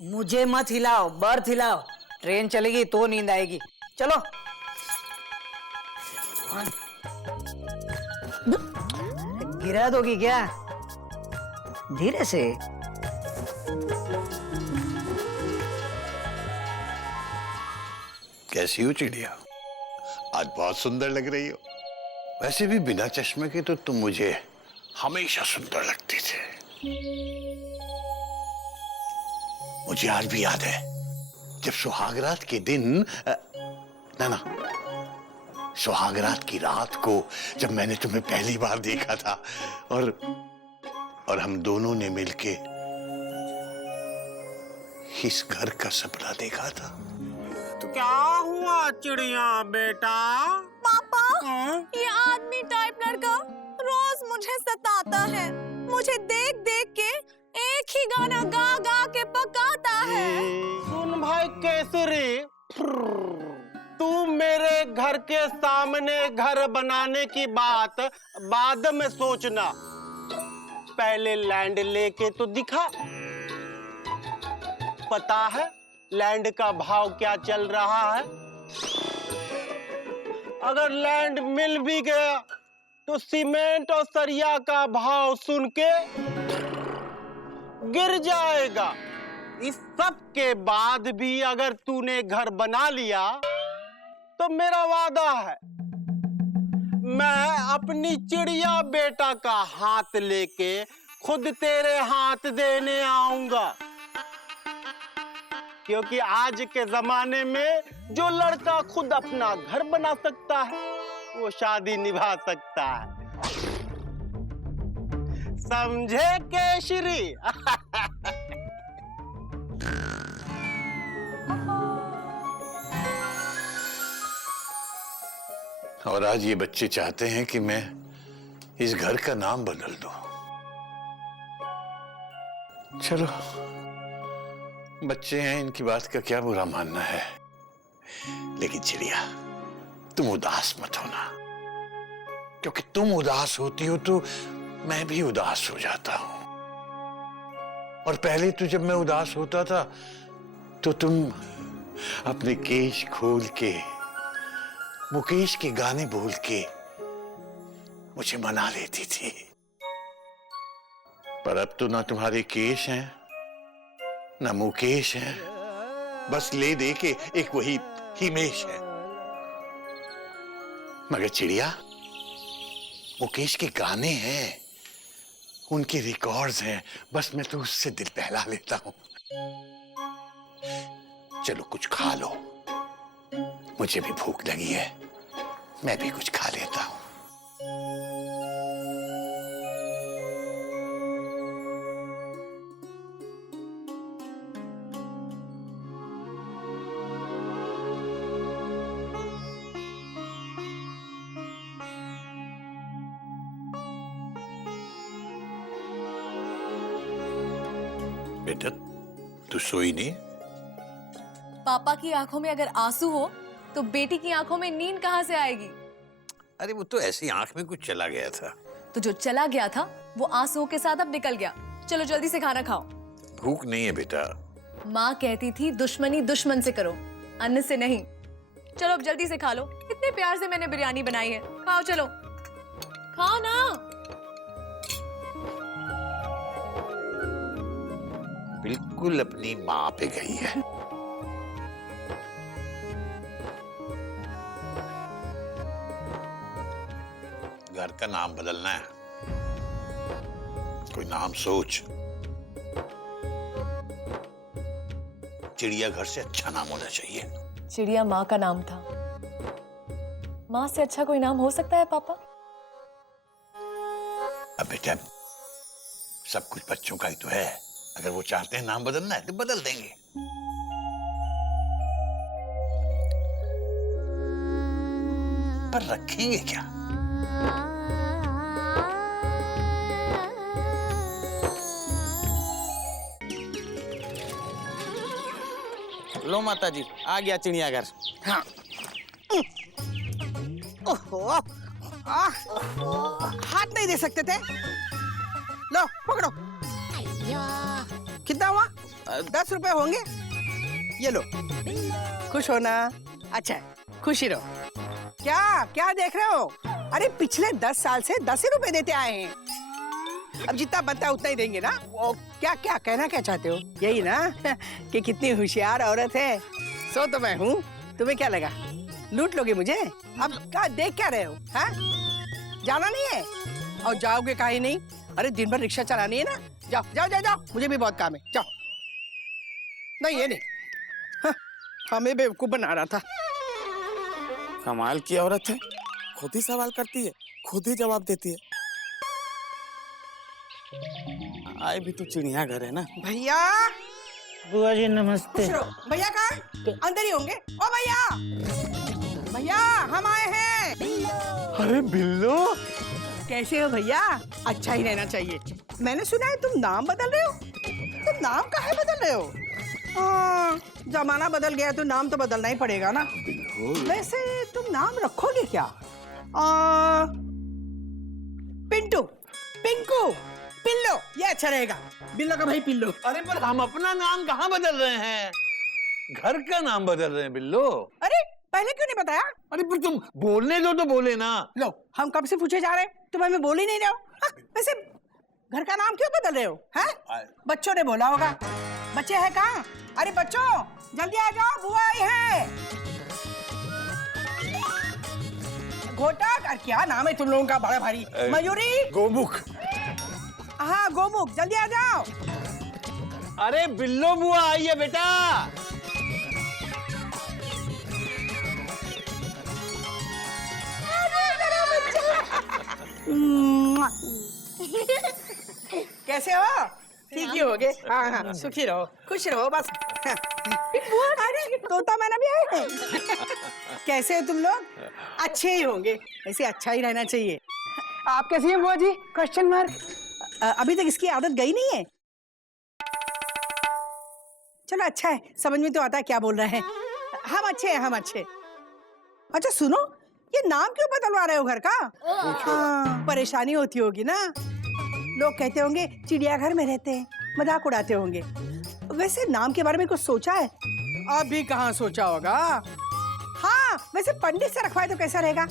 मुझे मत हिलाओ, बर्थ हिलाओ। ट्रेन चलेगी तो नींद आएगी। चलो। गिरा दोगी क्या? धीरे से। कैसी हो चिड़िया? आज बहुत सुंदर लग रही हो। वैसे भी बिना चश्मे के तो तुम मुझे हमेशा सुंदर लगती थे। मुझे आज भी याद है जब सुहागरात के दिन ना सुहागरात की रात को जब मैंने तुम्हें पहली बार देखा था और हम दोनों ने मिलके इस घर का सपना देखा था। तो क्या हुआ चिड़िया बेटा? पापा, ये आदमी टाइप लड़का रोज मुझे सताता है। मुझे देख देख के एक ही गाना गा गा के पकाता है। सुन भाई केसरी, तू मेरे घर के सामने घर बनाने की बात बाद में सोचना, पहले लैंड लेके तो दिखा। पता है लैंड का भाव क्या चल रहा है? अगर लैंड मिल भी गया तो सीमेंट और सरिया का भाव सुन के गिर जाएगा। इस सब के बाद भी अगर तूने घर बना लिया तो मेरा वादा है, मैं अपनी चिड़िया बेटा का हाथ लेके खुद तेरे हाथ देने आऊंगा। क्योंकि आज के जमाने में जो लड़का खुद अपना घर बना सकता है वो शादी निभा सकता है। समझे केशरी? और आज ये बच्चे चाहते हैं कि मैं इस घर का नाम बदल दूं। चलो, बच्चे हैं, इनकी बात का क्या बुरा मानना है। लेकिन चिड़िया, तुम उदास मत होना, क्योंकि तुम उदास होती हो तो मैं भी उदास हो जाता हूं। और पहले तो जब मैं उदास होता था तो तुम अपने केश खोल के मुकेश के गाने बोल के मुझे मना लेती थी। पर अब तो ना तुम्हारे केश हैं ना मुकेश हैं, बस ले दे के एक वही हिमेश है। मगर चिड़िया, मुकेश के गाने हैं, उनके रिकॉर्ड्स हैं, बस मैं तो उससे दिल बहला लेता हूं। चलो कुछ खा लो, मुझे भी भूख लगी है, मैं भी कुछ खा लेता हूं। बेटा, तू सोई नहीं? पापा की आंखों में अगर आंसू हो तो बेटी की आंखों में नींद कहाँ से आएगी? अरे वो तो ऐसी आंख में कुछ चला गया था। तो जो चला गया था वो आंसुओं के साथ अब निकल गया। चलो जल्दी से खाना खाओ। भूख नहीं है बेटा। माँ कहती थी दुश्मनी दुश्मन से करो, अन्न से नहीं। चलो अब जल्दी से खा लो, इतने प्यार से मैंने बिरयानी बनाई है। खाओ, चलो खाओ ना। बिल्कुल अपनी माँ पे गई है। घर का नाम बदलना है, कोई नाम सोच। चिड़िया घर से अच्छा नाम होना चाहिए। चिड़िया माँ का नाम था, माँ से अच्छा कोई नाम हो सकता है पापा? अब बेटा, सब कुछ बच्चों का ही तो है। अगर वो चाहते हैं नाम बदलना है तो बदल देंगे। पर रखेंगे क्या? लो माता जी, आ गया चिड़ियाघर। हाँ। ओहो, हाथ नहीं दे सकते थे? लो पकड़ो। कितना हुआ? 10 रुपए होंगे। ये लो, खुश हो ना? अच्छा, खुशी रहो। क्या क्या देख रहे हो? अरे पिछले 10 साल से 10 ही रुपए देते आए हैं। अब जितना बनता है उतना ही देंगे ना। वो क्या क्या कहना क्या चाहते हो? यही ना कि कितनी होशियार औरत है। सो तो मैं हूँ, तुम्हें क्या लगा लूट लोगे मुझे? अब क्या देख क्या रहे हो? हाँ? जाना नहीं है? और जाओगे काहे नहीं? अरे दिन भर रिक्शा चलानी है ना। जाओ जाओ जाओ जाओ, मुझे भी बहुत काम है। जाओ। नहीं ये नहीं, हाँ, हमें बेवकूफ बना रहा था। कमाल की औरत है, खुद ही सवाल करती है, खुद ही जवाब देती है। आए भी तो चिड़ियाघर है ना। भैया, बुआ जी नमस्ते। भैया कहाँ? अंदर ही होंगे। ओ भैया, भैया हम आए हैं। अरे बिल्लो, कैसे हो भैया? अच्छा ही रहना चाहिए। मैंने सुना है तुम नाम बदल रहे हो। तुम नाम काहे बदल रहे हो? जमाना बदल गया तो नाम तो बदलना ही पड़ेगा ना। वैसे तुम नाम रखोगे क्या? पिंटू, पिंकू, पिल्लो, ये अच्छा रहेगा। बिल्लो का भाई पिल्लो। अरे पर हम अपना नाम कहाँ बदल रहे हैं? घर का नाम बदल रहे हैं बिल्लो। अरे पहले क्यों नहीं बताया? अरे पर तुम बोलने दो तो बोले ना। लो, हम कब से पूछे जा रहे हैं, तुम हमें बोल ही नहीं रहे हो। वैसे घर का नाम क्यों बदल रहे हो? हैं? बच्चों ने बोला होगा। बच्चे हैं कहाँ? अरे बच्चों जल्दी आ जाओ, बुआ आई है। घोटक, और क्या नाम है तुम लोगों का बड़ा भारी? मयूरी, गोमुख। हाँ गोमुख, जल्दी आ जाओ। अरे बिल्लो बुआ आई है बेटा। कैसे हो? ठीक ही होगे। हाँ हाँ, सुखी रहो, खुश रहो बस। अरे तोता मैंने भी आए हैं। कैसे हो तुम लोग? अच्छे ही होंगे, ऐसे अच्छा ही रहना चाहिए। आप कैसी हैं बुआ जी? Question mark. अभी तक इसकी आदत गई नहीं है। चलो अच्छा है, समझ में तो आता है क्या बोल रहे हैं। हम अच्छे हैं, हम अच्छे। अच्छा सुनो, ये नाम क्यों बदलवा रहे हो घर का? हाँ, परेशानी होती होगी ना। लोग कहते होंगे चिड़ियाघर में रहते हैं, मजाक उड़ाते होंगे। वैसे नाम के बारे में कुछ सोचा है? अभी कहाँ सोचा होगा। हाँ, वैसे पंडित से रखवाए तो कैसा रहेगा?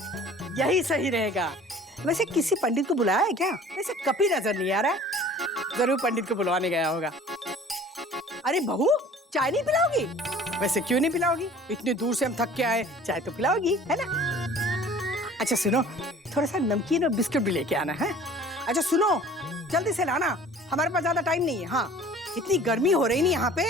यही सही रहेगा। वैसे किसी पंडित को बुलाया है क्या? वैसे कभी नजर नहीं आ रहा है। जरूर पंडित को बुलवाने गया होगा। अरे बहू, चाय नहीं पिलाओगी? वैसे क्यों नहीं पिलाओगी? इतनी दूर से हम थक के आए, चाय तो पिलाओगी, है ना? अच्छा सुनो, थोड़ा सा नमकीन और बिस्कुट भी लेके आना है। अच्छा सुनो, जल्दी से लाना, हमारे पास ज्यादा टाइम नहीं है। हाँ, इतनी गर्मी हो रही नहीं यहाँ पे।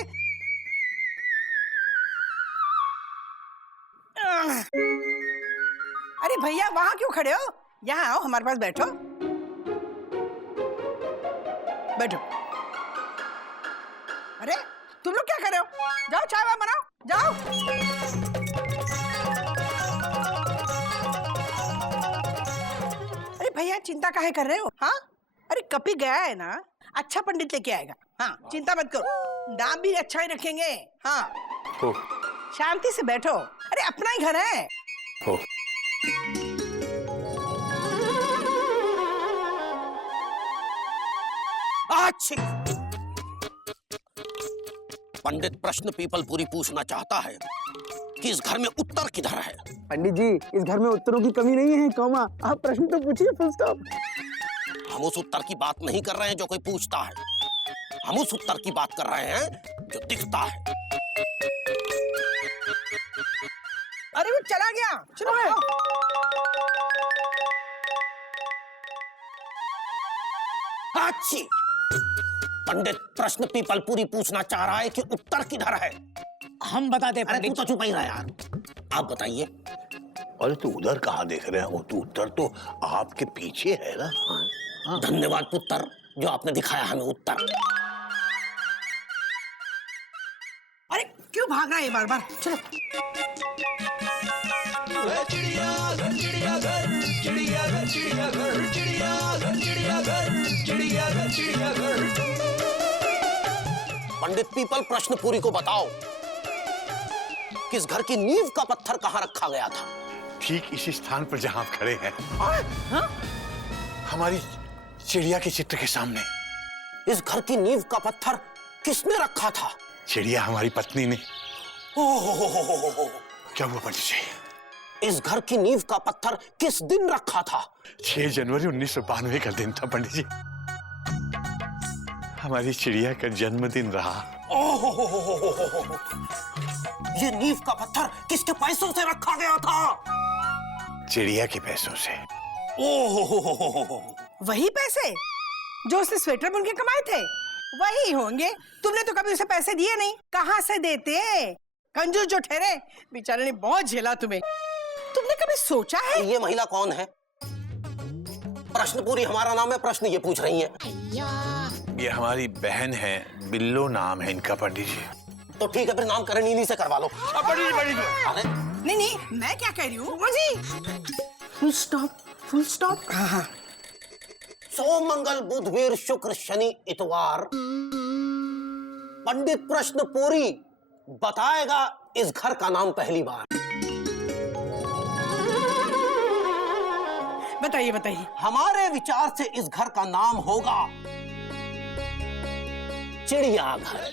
अरे भैया वहाँ क्यों खड़े हो? यहाँ आओ, हमारे पास बैठो। बैठो। अरे तुम लोग क्या कर रहे हो? जाओ चाय वाय बनाओ, जाओ। अरे भैया चिंता काहे कर रहे हो? हाँ, अरे कपी गया है ना, अच्छा पंडित लेके आएगा। हाँ, चिंता मत करो, दाम भी अच्छा ही रखेंगे। हाँ, शांति से बैठो। अरे अपना ही घर है। अच्छी पंडित प्रश्न पीपल पूरी पूछना चाहता है कि इस घर में उत्तर किधर है? पंडित जी, इस घर में उत्तरों की कमी नहीं है, कौमा। आप प्रश्न तो पूछिए, फुल स्टॉप। हम उस उत्तर की बात नहीं कर रहे हैं जो कोई पूछता है, हम उस उत्तर की बात कर रहे हैं जो दिखता है। अरे वो चला गया, चलो। अच्छी पंडित प्रश्न पीपल पूरी पूछना चाह रहा है कि उत्तर किधर है। हम बताते हैं। अरे तू तो चुप ही रहा यार, आप बताइए। अरे तू उधर कहाँ देख रहे हो? तू उत्तर तो आपके पीछे है ना। हाँ। धन्यवाद पुत्र, जो आपने दिखाया हमें उत्तर। अरे क्यों भाग रहा है बार बार? चलो। चिड़ियाघर चिड़ियाघर चिड़ियाघर चिड़ियाघर चिड़ियाघर चिड़ियाघर चिड़ियाघर चिड़ियाघर। पंडित पीपल प्रश्न पूरी को बताओ कि इस घर की नींव का पत्थर कहाँ रखा गया था? ठीक इसी स्थान पर जहां आप खड़े हैं। हाँ? हमारी चिड़िया के चित्र के सामने। इस घर की नींव का पत्थर किसने रखा था? चिड़िया हमारी पत्नी ने। ओह, क्या हुआ पंडित जी? इस घर की नींव का पत्थर किस दिन रखा था? 6 जनवरी 1992 का दिन था पंडित जी। हमारी चिड़िया का जन्मदिन रहा। ये नींव का पत्थर किसके पैसों से रखा गया था? चिड़िया के पैसों से। वही पैसे जो उसने स्वेटर बुन के कमाए थे, वही होंगे। तुमने तो कभी उसे पैसे दिए नहीं, कहाँ से देते? कंजूस जो ठहरे, बेचारे ने बहुत झेला तुम्हें। तुमने कभी सोचा है? ये महिला कौन है? प्रश्न पूरी हमारा नाम है, प्रश्न ये पूछ रही है। ये हमारी बहन है, बिल्लो नाम है इनका पंडित जी। तो ठीक है, फिर नामकरण इन्हीं से करवा लो। पंडित जी। अरे नहीं, मैं क्या कह रही हूँ? Full stop, full stop. हाँ, सोम मंगल बुधवीर शुक्र शनि इतवार पंडित प्रश्न पूरी बताएगा इस घर का नाम पहली बार। बताइए बताइए। हमारे विचार से इस घर का नाम होगा चिड़ियाघर।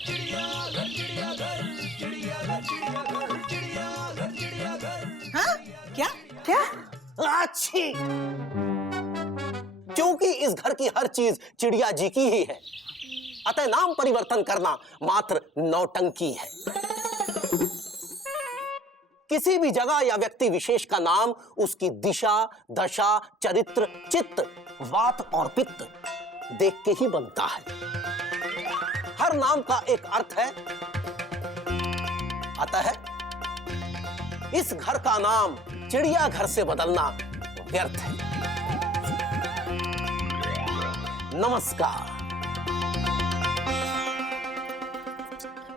हाँ? क्या क्या? अच्छी, क्योंकि इस घर की हर चीज चिड़िया जी की ही है, अतः नाम परिवर्तन करना मात्र नौटंकी है। किसी भी जगह या व्यक्ति विशेष का नाम उसकी दिशा, दशा, चरित्र, चित्त, वात और पित्त देख के ही बनता है। हर नाम का एक अर्थ है, अतः इस घर का नाम चिड़ियाघर से बदलना व्यर्थ है। नमस्कार।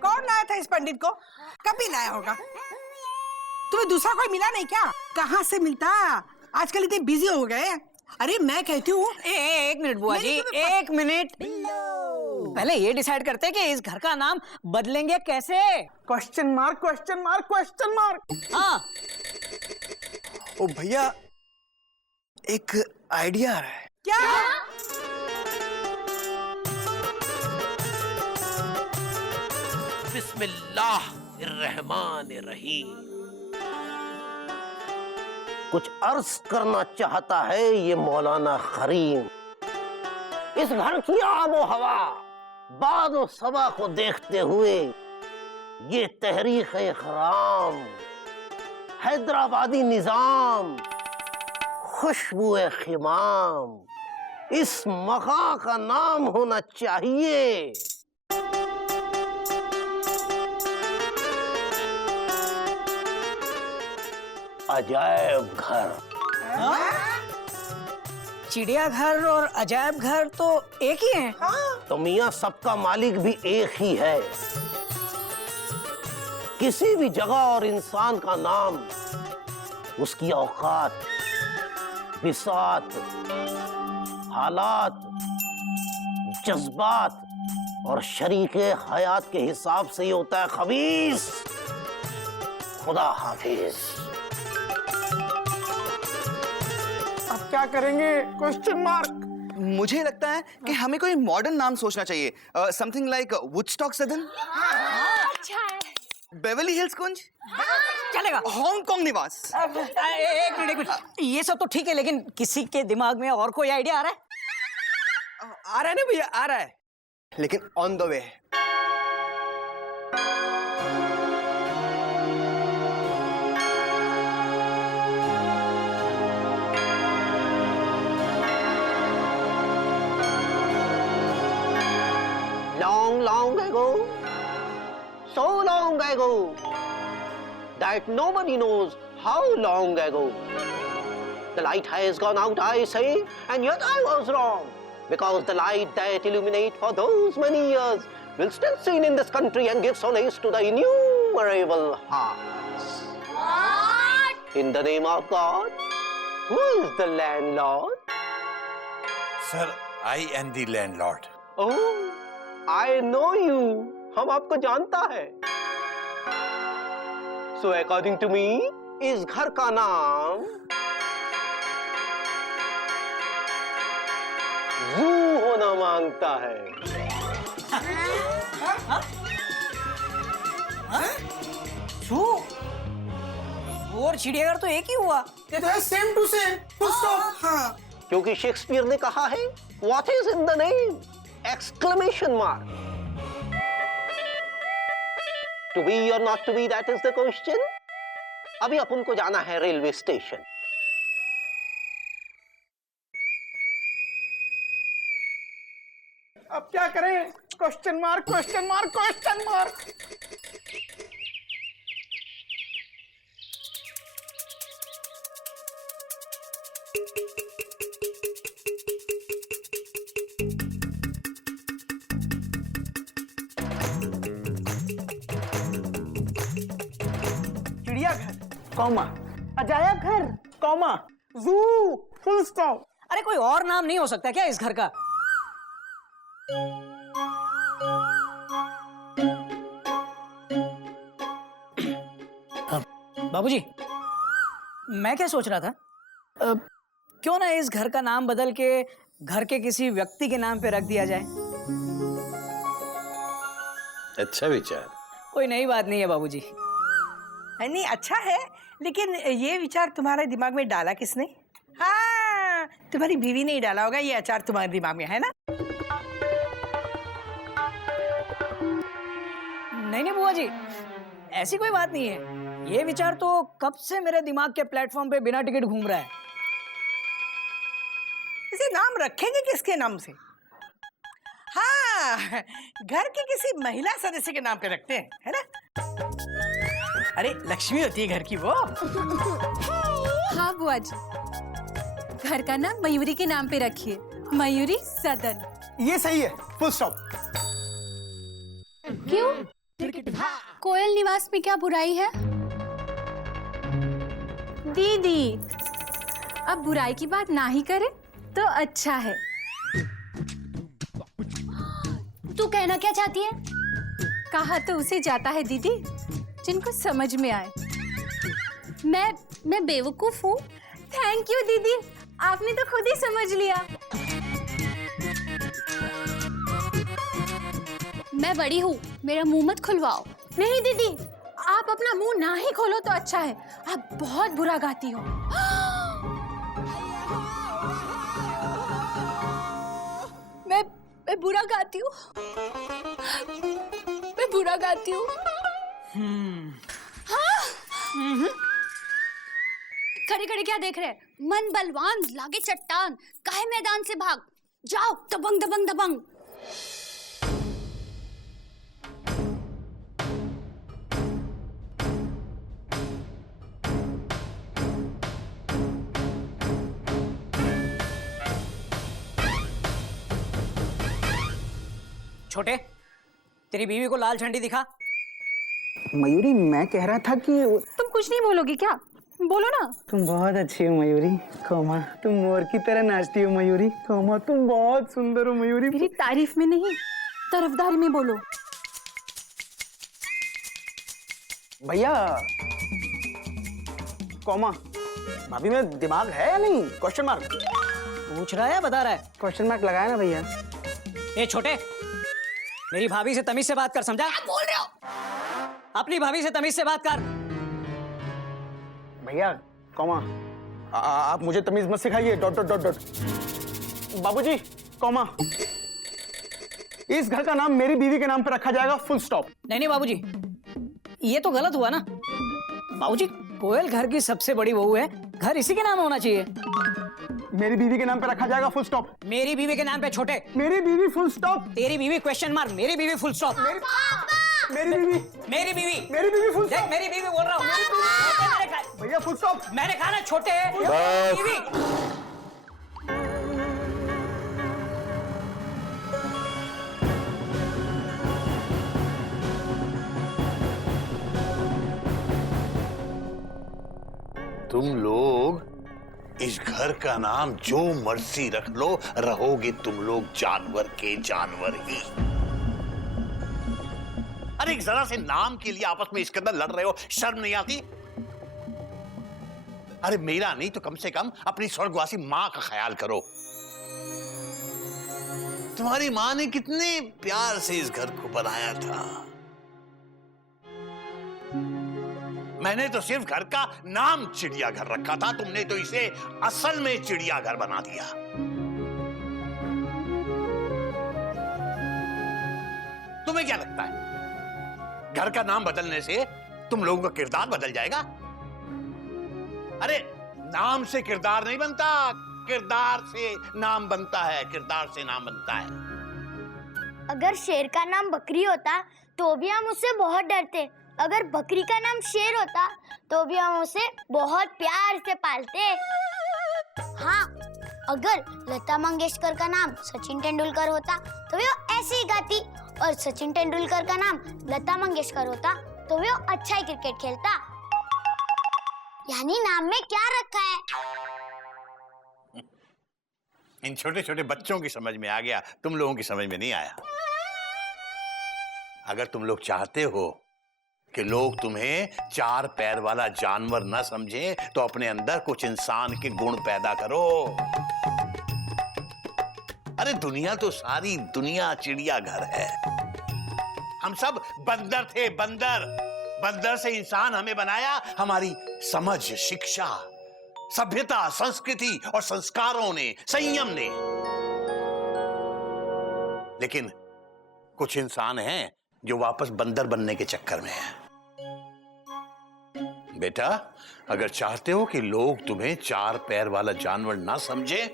कौन लाया था इस पंडित को? कभी लाया होगा। तुम्हें दूसरा कोई मिला नहीं क्या? कहाँ से मिलता? आजकल इतने बिजी हो गए। अरे मैं कहती हूँ। एक मिनट बुआ जी, एक मिनट। पहले ये डिसाइड करते हैं कि इस घर का नाम बदलेंगे कैसे। Question mark question mark question mark. हाँ। ओ भैया, एक आइडिया आ रहा है। क्या? बिस्मिल्लाहिर्रहमानिर्रहीम। कुछ अर्ज करना चाहता है ये मौलाना खरीम। इस घर की आबो हवा, बादो सबा को देखते हुए ये तहरीक इकराम, हैदराबादी निजाम, खुशबुए खिमाम, इस मकान का नाम होना चाहिए अजायब घर। चिड़ियाघर और अजायब घर तो एक ही हैं। तो मियाँ सबका मालिक भी एक ही है। किसी भी जगह और इंसान का नाम उसकी औकात, बिसात, हालात, जज्बात और शरीके हयात के हिसाब से ही होता है खबीस। खुदा हाफिज। अब क्या करेंगे? Question mark. मुझे लगता है कि हमें कोई मॉडर्न नाम सोचना चाहिए। समथिंग लाइक वुडस्टॉक सदन, अच्छा है। बेवर्ली हिल्स कुंज, चलेगा। हांगकांग निवास। एक मिनट। ये सब तो ठीक है, लेकिन किसी के दिमाग में और कोई आइडिया आ रहा है? आ रहा है ना भैया, आ रहा है, लेकिन ऑन द वे है। Long ago, so long ago, that nobody knows how long ago. The light has gone out, I say, and yet I was wrong. Because the light that illuminates for those many years will still seen in this country and give solace to the innumerable hearts. What? In the name of God, who is the landlord? Sir, I am the landlord. Oh, I know you. हम आपको जानता है. So according to me, इस घर का नाम जू होना मांगता है. जू और चिड़ियाघर तो एक ही हुआ। ये तो है same to same, full stop. हाँ, क्योंकि शेक्सपियर ने कहा है, What is in the name? Exclamation mark. To be or not to be, that is the question. अभी अपन को जाना है रेलवे स्टेशन. अब क्या करें? Question mark question mark question mark. चिड़ियाघर, कॉमा, अजायब घर, कॉमा, जू, फुल स्टॉप, अरे कोई और नाम नहीं हो सकता क्या इस घर का? बाबूजी, मैं क्या सोच रहा था, क्यों ना इस घर का नाम बदल के घर के किसी व्यक्ति के नाम पे रख दिया जाए? अच्छा विचार। कोई नई बात नहीं है बाबूजी। नहीं, अच्छा है, लेकिन ये विचार तुम्हारे दिमाग में डाला किसने? हाँ, तुम्हारी बीवी ने ही डाला होगा ये अचार तुम्हारे दिमाग में, है ना? नहीं बुआ जी, ऐसी कोई बात नहीं है। ये विचार तो कब से मेरे दिमाग के प्लेटफॉर्म पे बिना टिकट घूम रहा है। इसे नाम रखेंगे किसके नाम से? हाँ, घर की किसी महिला सदस्य के नाम पे रखते हैं, है ना? अरे लक्ष्मी होती है घर की वो। हाँ बुआ जी, घर का नाम मयूरी के नाम पे रखिए, मयूरी सदन। ये सही है, फुल स्टॉप। क्यों? कोयल निवास में क्या बुराई है? दीदी, अब बुराई की बात ना ही करे तो अच्छा है। तू कहना क्या चाहती है? कहा तो उसे जाता है दीदी जिनको समझ में आए। मैं बेवकूफ हूँ? थैंक यू दीदी, आपने तो खुद ही समझ लिया। मैं बड़ी हूँ, मेरा मुंह मत खुलवाओ। नहीं दीदी, आप अपना मुंह ना ही खोलो तो अच्छा है, आप बहुत बुरा गाती हो। मैं बुरा गाती हूँ, मैं बुरा गाती हूँ। खड़े खड़े क्या देख रहे हैं? मन बलवान लागे चट्टान, काहे मैदान से भाग जाओ, दबंग दबंग दबंग। छोटे, तेरी बीवी को लाल झंडी दिखा। मयूरी, मैं कह रहा था कि तुम कुछ नहीं बोलोगी क्या? बोलो ना। तुम बहुत अच्छी हो मयूरी, कोमा तुम मोर की तरह नाचती हो मयूरी, कोमा तुम बहुत सुंदर हो मयूरी। मेरी तारीफ में नहीं, तरफदारी में बोलो। भैया, कोमा भाभी में दिमाग है या नहीं? क्वेश्चन मार्क पूछ रहा है, बता रहा है? क्वेश्चन मार्क लगाया ना भैया। ए छोटे, मेरी भाभी से तमीज से बात कर, समझा? क्या बोल रहे हो? अपनी भाभी से तमीज से बात कर। भैया, कोमा आप मुझे तमीज मत सिखाइए। Dot dot dot dot. बाबूजी, कोमा इस घर का नाम मेरी बीवी के नाम पर रखा जाएगा, फुल स्टॉप। नहीं बाबूजी, ये तो गलत हुआ ना। बाबूजी, कोयल घर की सबसे बड़ी बहू है, घर इसी के नाम होना चाहिए। मेरी बीवी के नाम पे रखा जाएगा, फुल स्टॉप। मेरी बीवी के नाम पे छोटे। मेरी बीवी फुल स्टॉप। तेरी बीवी क्वेश्चन मार्क, मेरी बीवी फुल स्टॉप। मेरी बीवी मेरी बीवी फुल स्टॉप। मेरी बीवी बोल रहा हूँ भैया, फुल स्टॉप। मैंने कहा ना छोटे, बीवी। तुम लोग इस घर का नाम जो मर्जी रख लो, रहोगे तुम लोग जानवर के जानवर ही। अरे एक जरा से नाम के लिए आपस में इसके अंदर लड़ रहे हो, शर्म नहीं आती? अरे मेरा नहीं तो कम से कम अपनी स्वर्गवासी मां का ख्याल करो। तुम्हारी मां ने कितने प्यार से इस घर को बनाया था। मैंने तो सिर्फ घर का नाम चिड़ियाघर रखा था, तुमने तो इसे असल में चिड़ियाघर बना दिया। तुम्हें क्या लगता है घर का नाम बदलने से तुम लोगों का किरदार बदल जाएगा? अरे नाम से किरदार नहीं बनता, किरदार से नाम बनता है, किरदार से नाम बनता है। अगर शेर का नाम बकरी होता तो भी हम उससे बहुत डरते, अगर बकरी का नाम शेर होता तो भी हम उसे बहुत प्यार से पालते। हाँ, अगर लता मंगेशकर का नाम सचिन तेंदुलकर होता तो भी वो ऐसे ही गाती, और सचिन तेंदुलकर का नाम लता मंगेशकर होता तो भी वो अच्छा ही क्रिकेट खेलता। यानी नाम में क्या रखा है? इन छोटे छोटे बच्चों की समझ में आ गया, तुम लोगों की समझ में नहीं आया। अगर तुम लोग चाहते हो कि लोग तुम्हें 4 पैर वाला जानवर न समझे, तो अपने अंदर कुछ इंसान के गुण पैदा करो। अरे दुनिया तो सारी दुनिया चिड़ियाघर है। हम सब बंदर थे, बंदर। बंदर से इंसान हमें बनाया हमारी समझ, शिक्षा, सभ्यता, संस्कृति और संस्कारों ने, संयम ने। लेकिन कुछ इंसान हैं जो वापस बंदर बनने के चक्कर में हैं। बेटा, अगर चाहते हो कि लोग तुम्हें 4 पैर वाला जानवर ना समझे,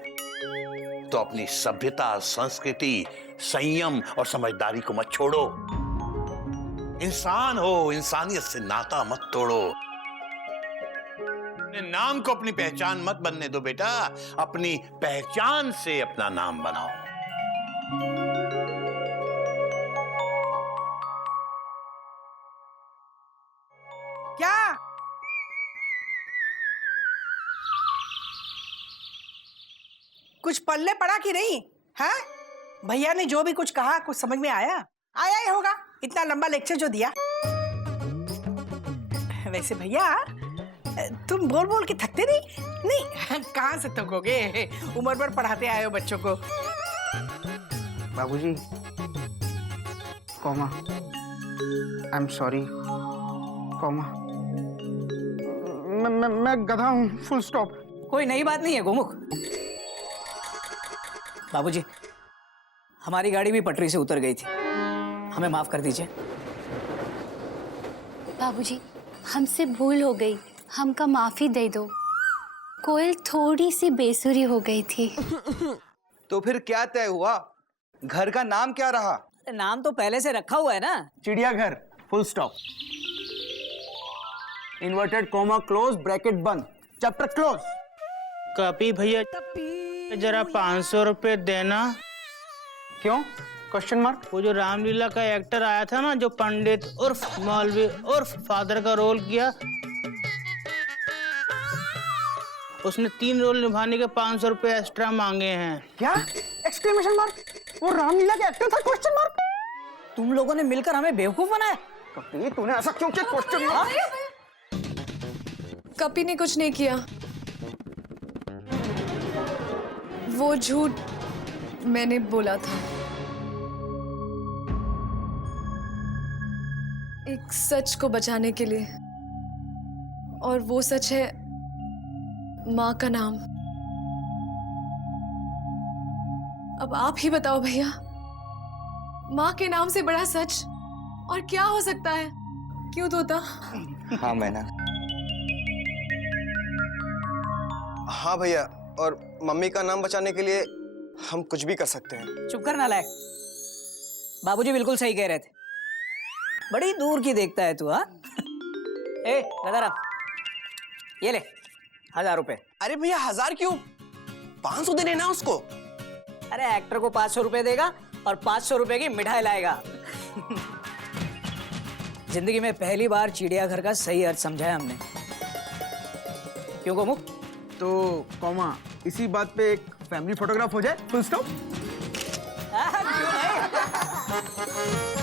तो अपनी सभ्यता, संस्कृति, संयम और समझदारी को मत छोड़ो। इंसान हो, इंसानियत से नाता मत तोड़ो। अपने नाम को अपनी पहचान मत बनने दो बेटा, अपनी पहचान से अपना नाम बनाओ। क्या? कुछ पल्ले पड़ा कि नहीं? हाँ, भैया ने जो भी कुछ कहा कुछ समझ में आया? आया ही होगा, इतना लंबा लेक्चर जो दिया। वैसे भैया, तुम बोल बोल के थकते नहीं? नहीं, कहाँ से थकोगे, उम्र भर पढ़ाते आए हो बच्चों को। बाबूजी, comma, I am sorry, comma, मैं गधा हूँ, फुल स्टॉप। कोई नई बात नहीं है गोमुख। बाबूजी, हमारी गाड़ी भी पटरी से उतर गई थी, हमें माफ कर दीजिए। बाबूजी, हमसे भूल हो गई, हमका माफी दे दो। कोयल थोड़ी सी बेसुरी हो गई थी। तो फिर क्या तय हुआ? घर का नाम क्या रहा? नाम तो पहले से रखा हुआ है ना, चिड़ियाघर, full stop. Inverted comma close, bracket बंद, चैप्टर क्लोज। कपी भैया, जरा 500 रुपए देना। क्यों? Question mark. वो जो रामलीला का एक्टर आया था ना, जो पंडित उर्फ मौलवी उर्फ फादर का रोल किया, उसने 3 रोल निभाने के 500 रुपए एक्स्ट्रा मांगे हैं। क्या? Exclamation mark. वो रामलीला के एक्टर था? Question mark. तुम लोगों ने मिलकर हमें बेवकूफ बनाया। कपी, तूने ऐसा क्यों किया? Question mark. कपी ने कुछ नहीं किया, वो झूठ मैंने बोला था। एक सच को बचाने के लिए, और वो सच है माँ का नाम। अब आप ही बताओ भैया, माँ के नाम से बड़ा सच और क्या हो सकता है? क्यों तोता? हाँ मैना। हाँ भैया, और मम्मी का नाम बचाने के लिए हम कुछ भी कर सकते हैं। चुप कर नालायक। बाबूजी बिल्कुल सही कह रहे थे। बड़ी दूर की देखता है तू, हाँ? ए गदाराम, ये ले 1000 रुपए। अरे भैया 1000 क्यों? 500 देने ना उसको। अरे एक्टर को 500 रुपए देगा और 500 रुपए की मिठाई लाएगा। जिंदगी में पहली बार चिड़ियाघर का सही अर्थ समझाया हमने। क्यों गोमुख? तो कॉमा, इसी बात पे एक फैमिली फोटोग्राफ हो जाए, फुल स्टॉप। क्यों नहीं?